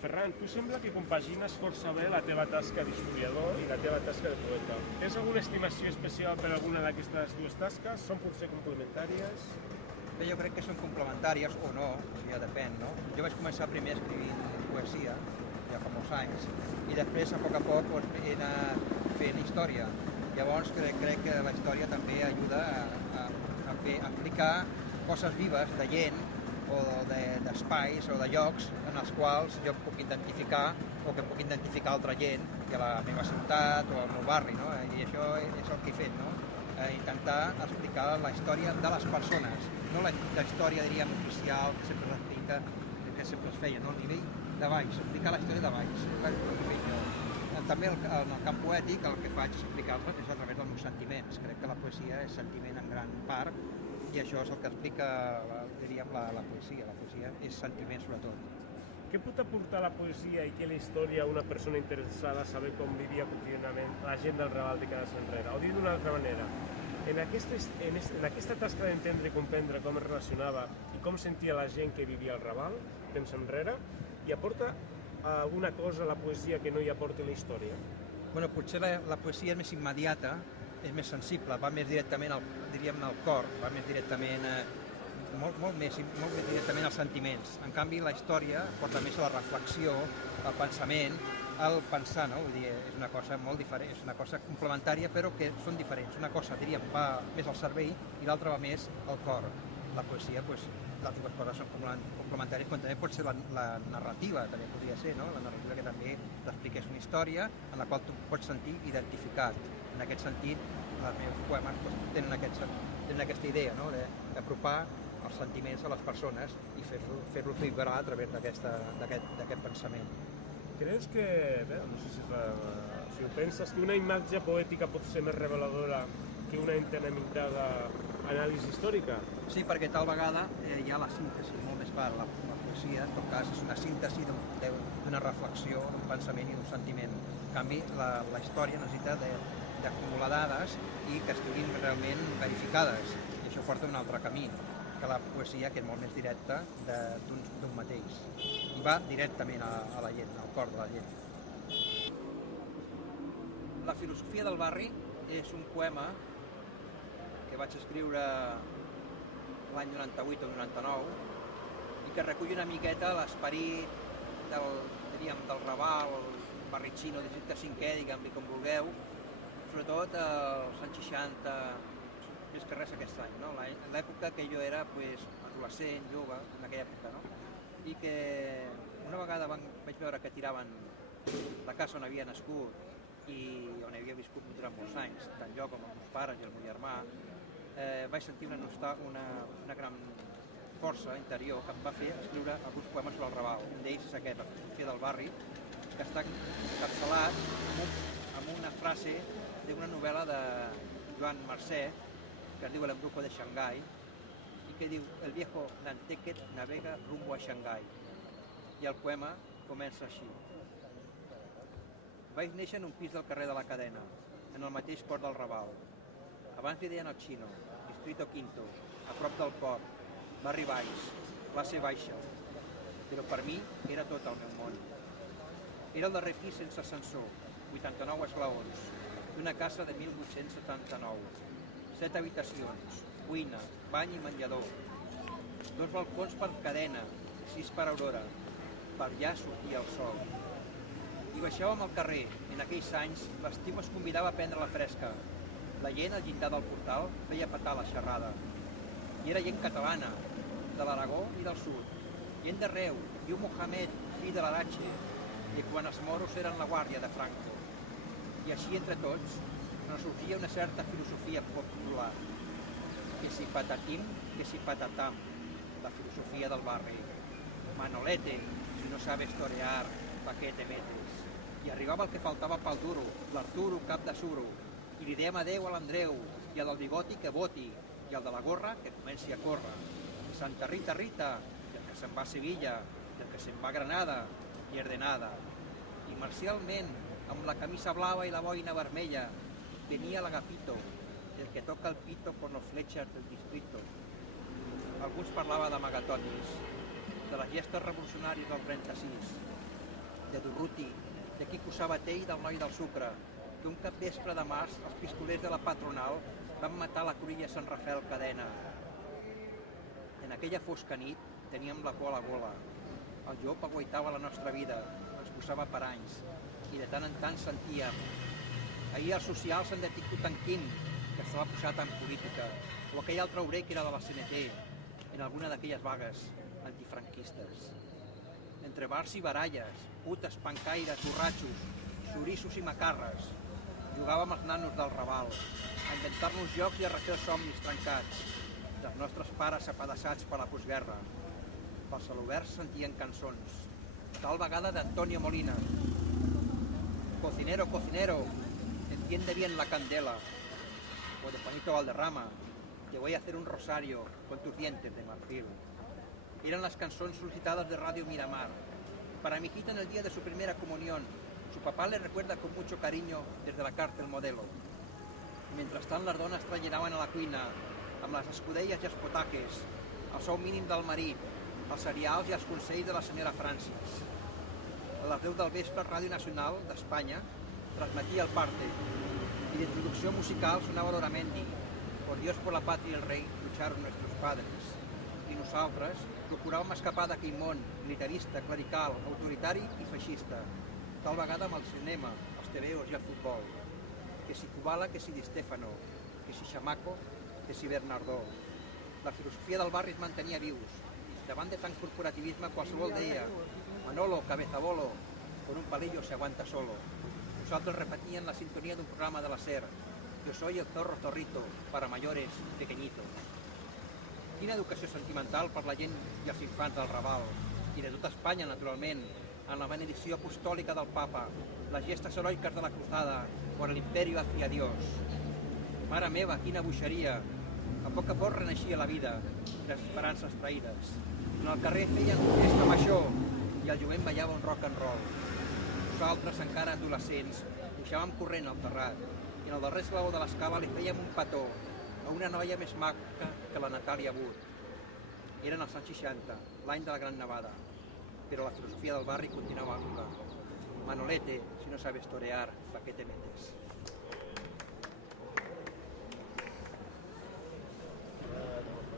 Ferran, tu sembla que compagines força bé la teva tasca d'historiador i la teva tasca de poeta. Tens alguna estimació especial per alguna d'aquestes dues tasques? Són potser complementàries? Bé, jo crec que són complementàries o no, ja depèn, no? Jo vaig començar primer escrivint poesia, ja fa molts anys, i després, a poc, he anat fent història. Llavors, crec que la història també ajuda a explicar coses vives de gent o d'espais o de llocs en els quals jo puc identificar o que puc identificar altra gent que a la meva ciutat o al meu barri, no? I això és el que he fet, no? Intentar explicar la història de les persones, no la història, diríem, oficial, que sempre s'explica, que sempre es feia, no? A nivell de baix, explicar la història de baix, és el que he fet jo. També en el camp poètic el que faig és explicar-la és a través dels meus sentiments. Crec que la poesia és sentiment en gran part i això és el que explica, diríem, la poesia. La poesia és sentiment, sobretot. Què pot aportar la poesia i que la història a una persona interessada a saber com vivia quotidianament la gent del Raval de cada enrere? O dit d'una altra manera, en aquesta tasca d'entendre i comprendre com es relacionava i com sentia la gent que vivia al Raval, temps enrere, hi aporta alguna cosa a la poesia que no hi aporta la història? Bueno, potser la poesia és més immediata, és més sensible, va més directament al cor, va més directament, molt més directament als sentiments. En canvi, la història porta més a la reflexió, al pensament, al pensar, no? Vull dir, és una cosa molt diferent, és una cosa complementària, però que són diferents. Una cosa, diríem, va més al cervell i l'altra va més al cor. La poesia, doncs, les dues coses són complementàries, com també pot ser la narrativa, també podria ser, no? La narrativa que també t'expliqués una història en la qual tu pots sentir identificat. En aquest sentit, els meus poemes tenen aquesta idea, no? D'apropar els sentiments a les persones i fer-los vibrar a través d'aquest pensament. Creus que, no sé si ho penses, que una imatge poètica pot ser més reveladora que una entenemitada anàlisi històrica? Sí, perquè tal vegada hi ha la síntesi molt més clara. La poesia, en tot cas, és una síntesi d'una reflexió, d'un pensament i d'un sentiment. En canvi, la història necessita d'acumular dades i que estiguin realment verificades. I això porta un altre camí que la poesia, que és molt més directa d'un mateix. I va directament a la gent, al cor de la gent. La filosofia del barri és un poema que vaig escriure l'any 98 o 99 i que recull una miqueta l'esperit del Raval, barri xino, districte 5è, diguem-li com vulgueu, sobretot als anys 60, més que res aquest any, no? L'època que jo era adolescent, jove, en aquella època, no? I que una vegada vaig veure que tiraven la casa on havia nascut i on havia viscut durant molts anys, tant jo com els meus pares i el meu germà, vaig sentir una gran força interior que em va fer escriure alguns poemes sobre el Raval. Un d'ells és aquest, La filosofia del barri, que està encapçalat amb una frase d'una novel·la de Joan Marcé, que es diu El embrujo de Xangai, i que diu: el viejo Nantucket navega rumbo a Xangai. I el poema comença així. Vaig néixer en un pis del carrer de la Cadena, en el mateix cor del Raval. Abans li deien el Xino, Distrito Quinto, a prop del port, barri baix, classe baixa. Però per mi era tot el meu món. Era el darrer pis sense ascensor, 89 esglaons, d'una casa de 1879. 7 habitacions, cuina, bany i menjador. 2 balcons per cadena, 6 per aurora. Per allà sortia el sol. I baixàvem al carrer. En aquells anys, l'estiu es convidava a prendre la fresca. La gent al llindar del portal feia petar la xerrada. I era gent catalana, de l'Aragó i del sud. Gent d'arreu, diu Mohamed, fill de l'Arache, i quan els moros eren la guàrdia de Franco. I així, entre tots, nos sorgia una certa filosofia popular. Que si patatim, que si patatam, la filosofia del barri. Manolete, si no sabes torear, pa què te metes? I arribava el que faltava pel duro, l'Arturo cap de suro, i li dèiem adeu a l'Andreu, i al del bigoti que voti, i al de la gorra que comenci a córrer. I Santa Rita Rita, i el que se'n va a Sevilla, i el que se'n va a Granada, i Erdenada. I marcialment, amb la camisa blava i la boina vermella, venia l'Agapito, el que toca el pito con los flechas del distrito. Alguns parlava d'amagatotis, de les gestes revolucionàries del 36, de Durruti, de Quico Sabater i del noi del sucre, que un capvespre de març els pistolers de la patronal van matar la corilla Sant Rafael Cadena. En aquella fosca nit teníem la por a la gola. El llop aguaitava la nostra vida, ens posava per anys, i de tant en tant sentíem. Ahir els socials han detingut en Quim, que estava posat en política, o aquell altre obrer que era de la CNT, en alguna d'aquelles vagues antifranquistes. Entre bars i baralles, putes, pancaires, borratxos, xorissos i macarres, jugàvem els nanos del Raval, a inventar-nos jocs i a refer els somnis trencats, dels nostres pares apedaçats per la postguerra. Pels celoberts sentien cançons, tal vegada d'Antonio Molina. Cocinero, cocinero, enciende bien la candela. O de Juanito Valderrama, te voy a hacer un rosario con tus dientes de marfil. Eran las canciones solicitadas de Radio Miramar. Para mi hijita en el día de su primera comunión, su papá le recuerda con mucho cariño desde la cárcel Modelo. Mentrestant, les dones traginaven a la cuina, amb les escudelles i els potaques, el sou mínim del marit, els cereals i els consells de la senyora Francis. A les 10 del vespre, Ràdio Nacional d'Espanya transmetia el parte i d'introducció musical sonava l'Oramendi, por Dios, por la patria y el rey lucharon nuestros padres. I nosaltres procuràvem escapar d'aquell món militarista, clerical, autoritari i feixista, tal vegada amb el cinema, els tebeos i el futbol. Que si Kubala, que si Di Stefano, que si Chamaco, que si Bernardó. La filosofia del barri es mantenia vius, i davant de tant corporativisme qualsevol deia Manolo, cabezabolo, con un palillo se aguanta solo. Nosaltres repetíem la sintonia d'un programa de la SER, Yo soy el zorro zorrito, para mayores pequeñitos. Quina educació sentimental per la gent i els infants del Raval, i de tota Espanya, naturalment, en la benedicció apostòlica del papa, les gestes heroiques de la cruzada, por el imperio hacia Dios. Mare meva, quina boixeria! A poc reneixia la vida i les esperances traïdes. En el carrer feien festa major i el jovent ballava un rock and roll. Nosaltres, encara adolescents, pujàvem corrent al terrat i en el darrer esglaó de l'escala li fèiem un petó a una noia més maca que la Natàlia Wood. Eren els anys 60, l'any de la Gran Nevada, però la filosofia del barri continuava viva. Manolete, si no sabes torear, ¿pa qué te metes?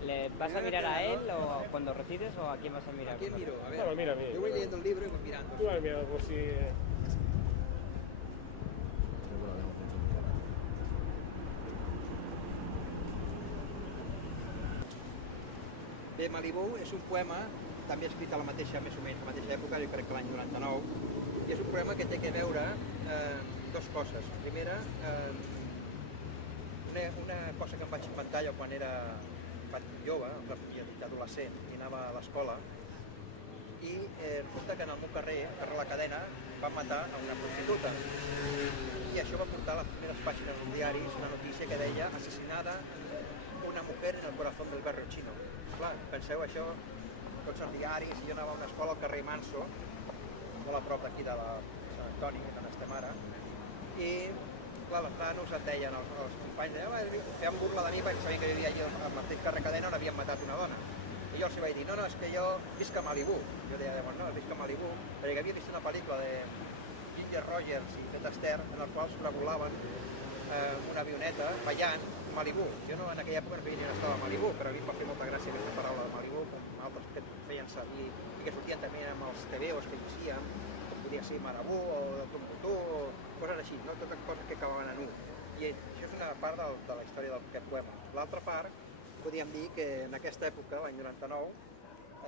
¿Le vas a mirar a él o cuando recites o a quién vas a mirar? ¿A quién miro? A ver, Bueno, mira a mí. yo voy leyendo el libro y voy mirando. Tú vas mirando por si... Bé, Malibú és un poema, també escrit a la mateixa, més o menys, a la mateixa època, jo crec que l'any 99, i és un poema que té que veure dues coses. Primera, una cosa que em vaig inventar jo quan era jove, adolescent, i anava a l'escola, i resulta que en el meu carrer, al carrer La Cadena, van matar a una prostituta. I això va portar a les primeres pàgines dels diaris una notícia que deia assassinada una mujer en el corazón del barrio chino. Clar, penseu això, tots els diaris, jo anava a una escola al carrer Manso, molt a prop d'aquí de la Sant Antoni, on estem ara, i clar, els nanos et deien, els companys, feien burla de mi perquè sabien que jo vivia allà al mateix carrer Cadena on havien matat una dona. I jo els vaig dir, no, és que jo visc a Malibú. Jo deia, llavors, no, visc a Malibú, perquè havia vist una pel·lícula de Ginger Rogers i Fred Astaire, en el qual sobrevolaven una avioneta ballant a Malibú. Jo no, en aquella època no veia ni on estava a Malibú, però a mi em va fer molta gràcia aquesta paraula de Malibú, com altres que feien servir, i que sortien també amb els tebeos que llegíem, com podia ser Marabú o Tombutú, o coses així, no? Totes coses que acabaven en U. I això és una part de la història d'aquest poema. L'altra part, podríem dir que en aquesta època, l'any 99,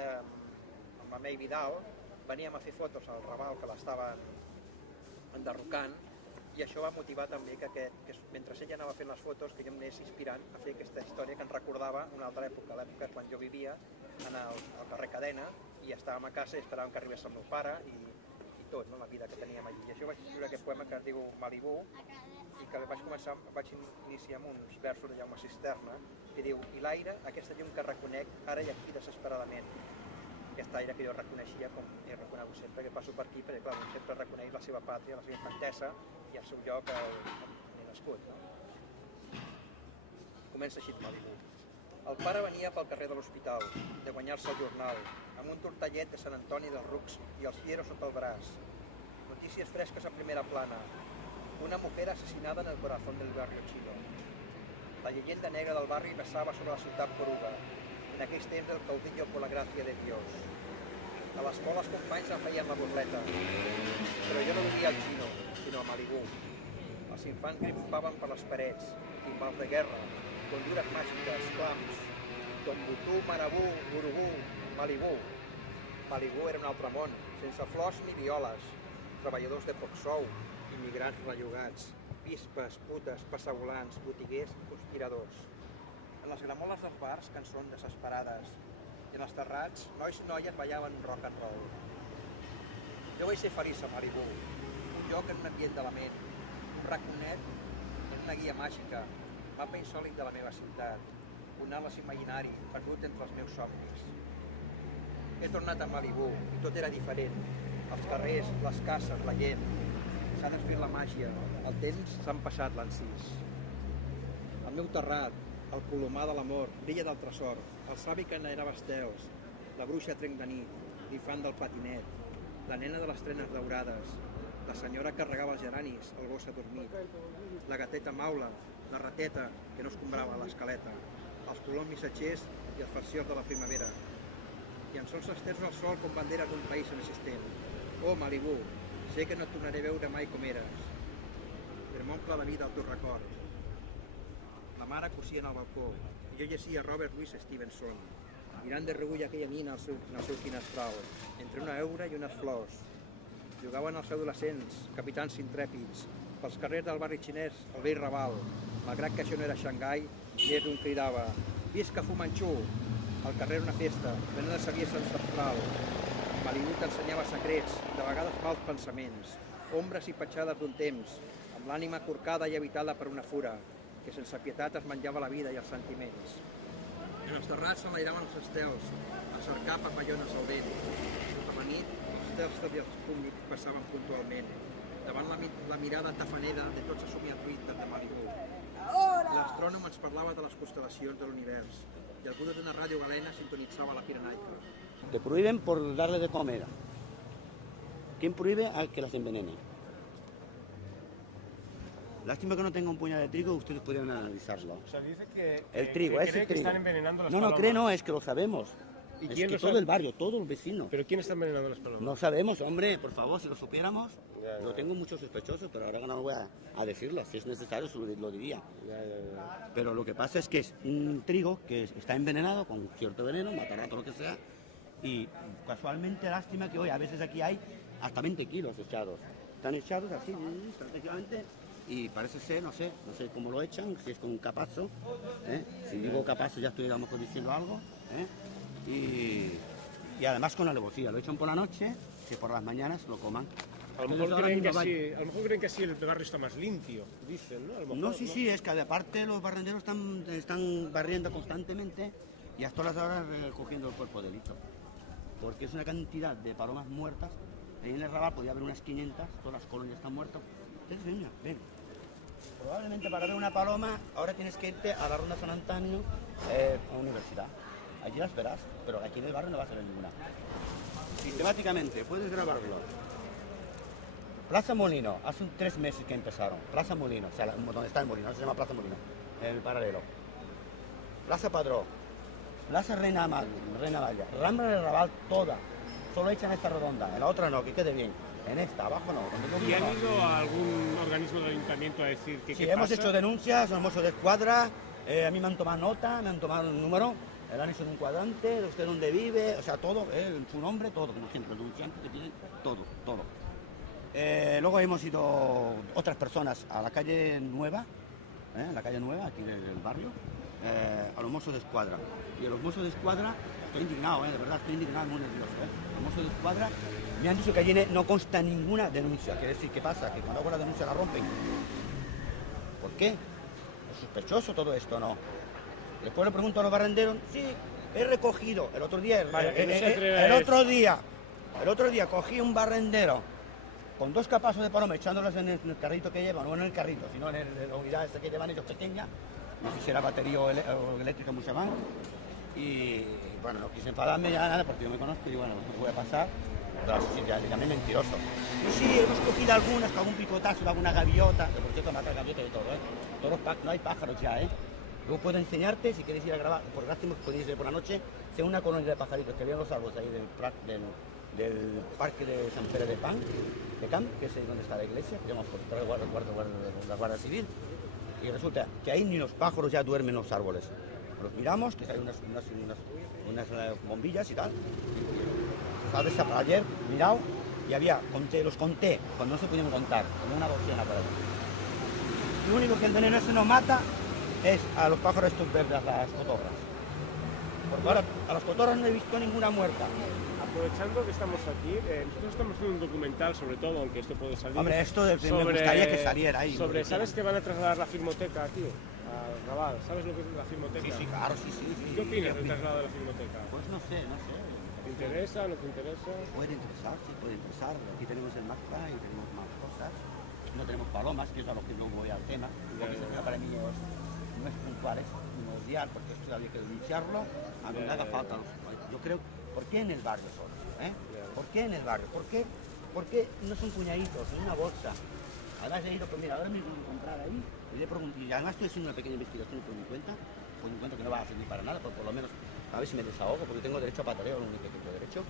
amb la May Vidal, veníem a fer fotos al Raval que l'estaven enderrocant, i això va motivar també que mentre ella anava fent les fotos, que jo em anés inspirant a fer aquesta història que ens recordava una altra època, l'època quan jo vivia al carrer Cadena i estàvem a casa i esperàvem que arribés el meu pare i tot, no? La vida que teníem allí. I això vaig escriure aquest poema que es diu Malibú i que vaig iniciar amb uns versos de Jaume Cisterna que diu: i l'aire, aquesta llum que reconec ara i aquí desesperadament. Aquest aire que jo reconeixia, com he reconegut sempre que passo per aquí, perquè clar, sempre reconeix la seva pàtria, la seva infantesa i el seu lloc on he nascut. No? Comença així Malibú. El pare venia pel carrer de l'hospital, de guanyar-se el jornal, amb un tortellet de Sant Antoni dels Rucs i els hieros sota el braç. Notícies fresques a primera plana. Una mujer assassinada en el corazón del barrio chino. La leyenda negra del barri pesava sobre la ciutat poruga. En aquells temps el caudillo por la gracia de Dios. A l'escola els companys em feien la burleta, però jo no vivia al Chino, sinó a Malibú. Els infants grimpaven per les parets, timbals de guerra, condures màgiques, clams, Tombutú, Marabú, Urubú, Malibú. Malibú era un altre món, sense flors ni violes, treballadors de poc sou, immigrants rellogats, vispes, putes, passavolants, botiguers i conspiradors. En les gramoles dels bars, cançons desesperades, i en els terrats, nois i noies ballaven un rock and roll. Jo vaig ser feliç a Malibú, un lloc en un ambient de la ment, un raconet en una guia màgica, mapa insòlit de la meva ciutat, un atles imaginari perdut entre els meus somnis. He tornat a Malibú i tot era diferent. Els carrers, les cases, la gent. S'ha desfet la màgia. El temps s'ha empassat l'encís. El meu terrat, el colomar de l'amor, l'illa del tresor, el savi que n'era estels, la bruixa trenc de nit, l'infant del patinet, la nena de les trenes daurades, la senyora que regava els geranis, el gos adormit, la gateta maula, la rateta que no escombrava l'escaleta, els coloms missatgers i els farciors de la primavera. Llençols estesos al sol com banderes d'un país inexistent. Oh, Malibú, sé que no et tornaré a veure mai com eres, però m'omple la vida al teu record. La mare cosia en el balcó i jo llegia Robert Louis Stevenson, mirant de reüll aquella nina en el seu finestral, entre una heura i unes flors. Jugaven els adolescents, capitans intrèpids, pels carrers del barri xinès, el vell Raval, malgrat que això no era Xangai, més un cridava «Visca Fu Manchu!». Al carrer una festa, plena de saviesa ancestral. Malibú t'ensenyava secrets, de vegades mals pensaments, ombres i petjades d'un temps, amb l'ànima corcada i habitada per una fura, que sense pietat es menjava la vida i els sentiments. En els terrats s'enlairaven els estels, a cercar papallones al vent. A la nit, els estels i els públics passaven puntualment, davant la mirada tafanera de tots els somiatruites de Malibú. L'astrònom ens parlava de les constel·lacions de l'univers i algú d'una ràdio galena sintonitzava la Pirenaica. Te prohíben por darle de comer. ¿Quién prohíbe a que las envenenen? Lástima que no tenga un puñado de trigo, ustedes podrían analizarlo. O sea, dice que, El trigo, que ese cree que trigo. están envenenando las No, palomas. cree, no, es que lo sabemos. ¿Y Es quién que lo todo sabe? el barrio, todo el vecino. ¿Pero quién está envenenando las palomas? No sabemos, hombre, por favor, si lo supiéramos. Ya, Yo tengo muchos sospechosos, pero ahora no voy a decirlo. Si es necesario, lo diría. Ya. Pero lo que pasa es que es un trigo que está envenenado con cierto veneno, matará todo lo que sea. Y casualmente, lástima que hoy a veces aquí hay hasta 20 kilos echados. Están echados así, estratégicamente, y parece ser, no sé cómo lo echan, si es con un capazo. Si digo capazo ya estoy a lo mejor diciendo algo. Y además con alevosía, lo echan por la noche, que por las mañanas lo coman. A lo mejor creen que así el barrio está más limpio, dicen, ¿no? A lo mejor, No, sí, es que aparte los barrenderos están barriendo constantemente y hasta las horas recogiendo el cuerpo de delito. Porque es una cantidad de palomas muertas. Ahí en el Raval podía haber unas 500, todas las colonias están muertas. Entonces, venga, ven. Probablemente para ver una paloma ahora tienes que irte a la Ronda San Antonio, a la universidad. Allí las verás, pero aquí en el barrio no vas a ver ninguna. Sistemáticamente, puedes grabarlo. Plaza Molino, hace 3 meses que empezaron. Plaza Molino, o sea, donde está el molino, no se llama Plaza Molino, el paralelo. Plaza Padró, Plaza Reina Valla, Rambla del Raval, toda. Solo echan esta redonda, en la otra no, que quede bien. En esta, abajo no. ¿Y han ido a algún organismo del ayuntamiento a decir que Sí, qué hemos pasa? hecho denuncias, somos de escuadra, a mí me han tomado nota, me han tomado un número, le han hecho un cuadrante, de usted dónde vive, o sea, todo, su nombre, todo, como siempre, el denunciante te piden todo. Luego hemos ido otras personas a la calle Nueva, aquí del barrio, a los mozos de escuadra. Y a los mozos de escuadra, estoy indignado, de verdad, estoy indignado, muy nervioso. Los mozos de escuadra me han dicho que allí no consta ninguna denuncia. Quiere decir, ¿qué pasa? Que cuando hago la denuncia la rompen. ¿Por qué? ¿Es sospechoso todo esto no? Después le pregunto a los barrenderos, sí, he recogido. El otro día, el otro día cogí un barrendero con 2 capazos de paloma echándolas en el carrito que llevan, no en el carrito, sino en la unidad esta que llevan ellos pequeña, no sé si era batería o eléctrica, como se llaman. Y bueno, no quise enfadarme ya nada porque yo me conozco y bueno, no puede pasar. Pero sí, ya llamé mentiroso. Y sí, hemos cogido algunas, con algún picotazo, alguna gaviota, que por cierto mata gaviotas y todo, no hay pájaros ya, Luego puedo enseñarte, si queréis ir a grabar, por lástima que podéis ir por la noche, sea una colonia de pajaritos que vean los árboles ahí del parque de San Pere de Camp, que es ahí donde está la iglesia, que hemos por la Guardia Civil, y resulta que ahí ni los pájaros ya duermen en los árboles. Los miramos, que hay unas bombillas y tal. ¿Sabes? Ayer mirado y los conté, cuando no se podían contar, como una docena por ahí. Lo único que el veneno ese no mata es a los pájaros estos verdes, a las cotorras. Porque ahora a las cotorras no he visto ninguna muerta. Aprovechando que estamos aquí, nosotros estamos haciendo un documental sobre todo, aunque esto puede salir. Hombre, esto me gustaría que saliera ahí. ¿Sabes que van a trasladar la filmoteca aquí? Al Raval. ¿Sabes lo que es la filmoteca? Sí, claro, sí. ¿Qué opinas del traslado de la filmoteca? Pues no sé. ¿Te interesa? ¿No te interesa? Puede interesar, sí, puede interesar. Aquí tenemos el MACPA y tenemos más cosas. No tenemos palomas, que es a lo que luego voy al tema, porque ese tema para mí es no es puntual, es mundial, porque esto había que denunciarlo a donde haga falta. Yo creo, ¿por qué en el barrio solo? ¿Por qué en el barrio? ¿Por qué no son puñaditos, en una bolsa? Además he ido, pues mira, ahora mismo voy a comprar ahí, y además estoy haciendo una pequeña investigación por mi cuenta que no va a servir para nada, pero por lo menos a ver si me desahogo, porque tengo derecho a pataleo, lo único que tengo derecho.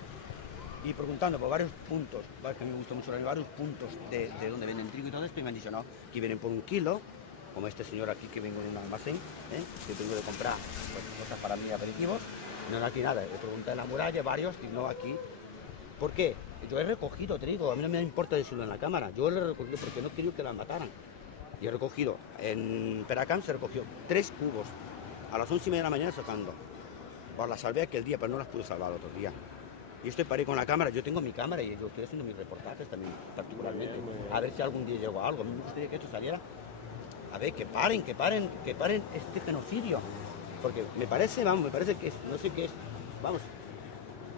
Y preguntando por varios puntos, que me gusta mucho, varios puntos de donde venden trigo y todo esto, y me han dicho, no, que vienen por 1 kilo, como este señor aquí que vengo en un almacén, que tengo de comprar pues, cosas para mí, aperitivos, no aquí nada, he preguntado en la muralla, varios, y no aquí. ¿Por qué? Yo he recogido trigo, a mí no me importa decirlo en la cámara, yo lo he recogido porque no quería que la mataran. Y he recogido, en Peracán se recogió 3 cubos, a las 11:30 de la mañana sacando. Pues las salvé aquel día, pero no las pude salvar el otro día. Y estoy para ir con la cámara, yo tengo mi cámara y yo estoy haciendo mis reportajes también, particularmente, a ver si algún día llego a algo. A mí me gustaría que esto saliera, a ver, que paren este genocidio. Porque me parece que es, no sé qué es, vamos,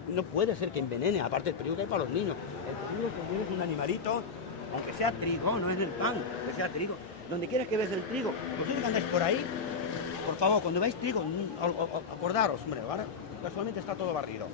no puede ser que envenene, aparte el peligro que hay para los niños. El peligro que tienes un animalito, aunque sea trigo, no es del pan, que sea trigo. Donde quieras que veas el trigo, vosotros que andáis por ahí, por favor, cuando veáis trigo, acordaros, hombre, ahora casualmente está todo barrido.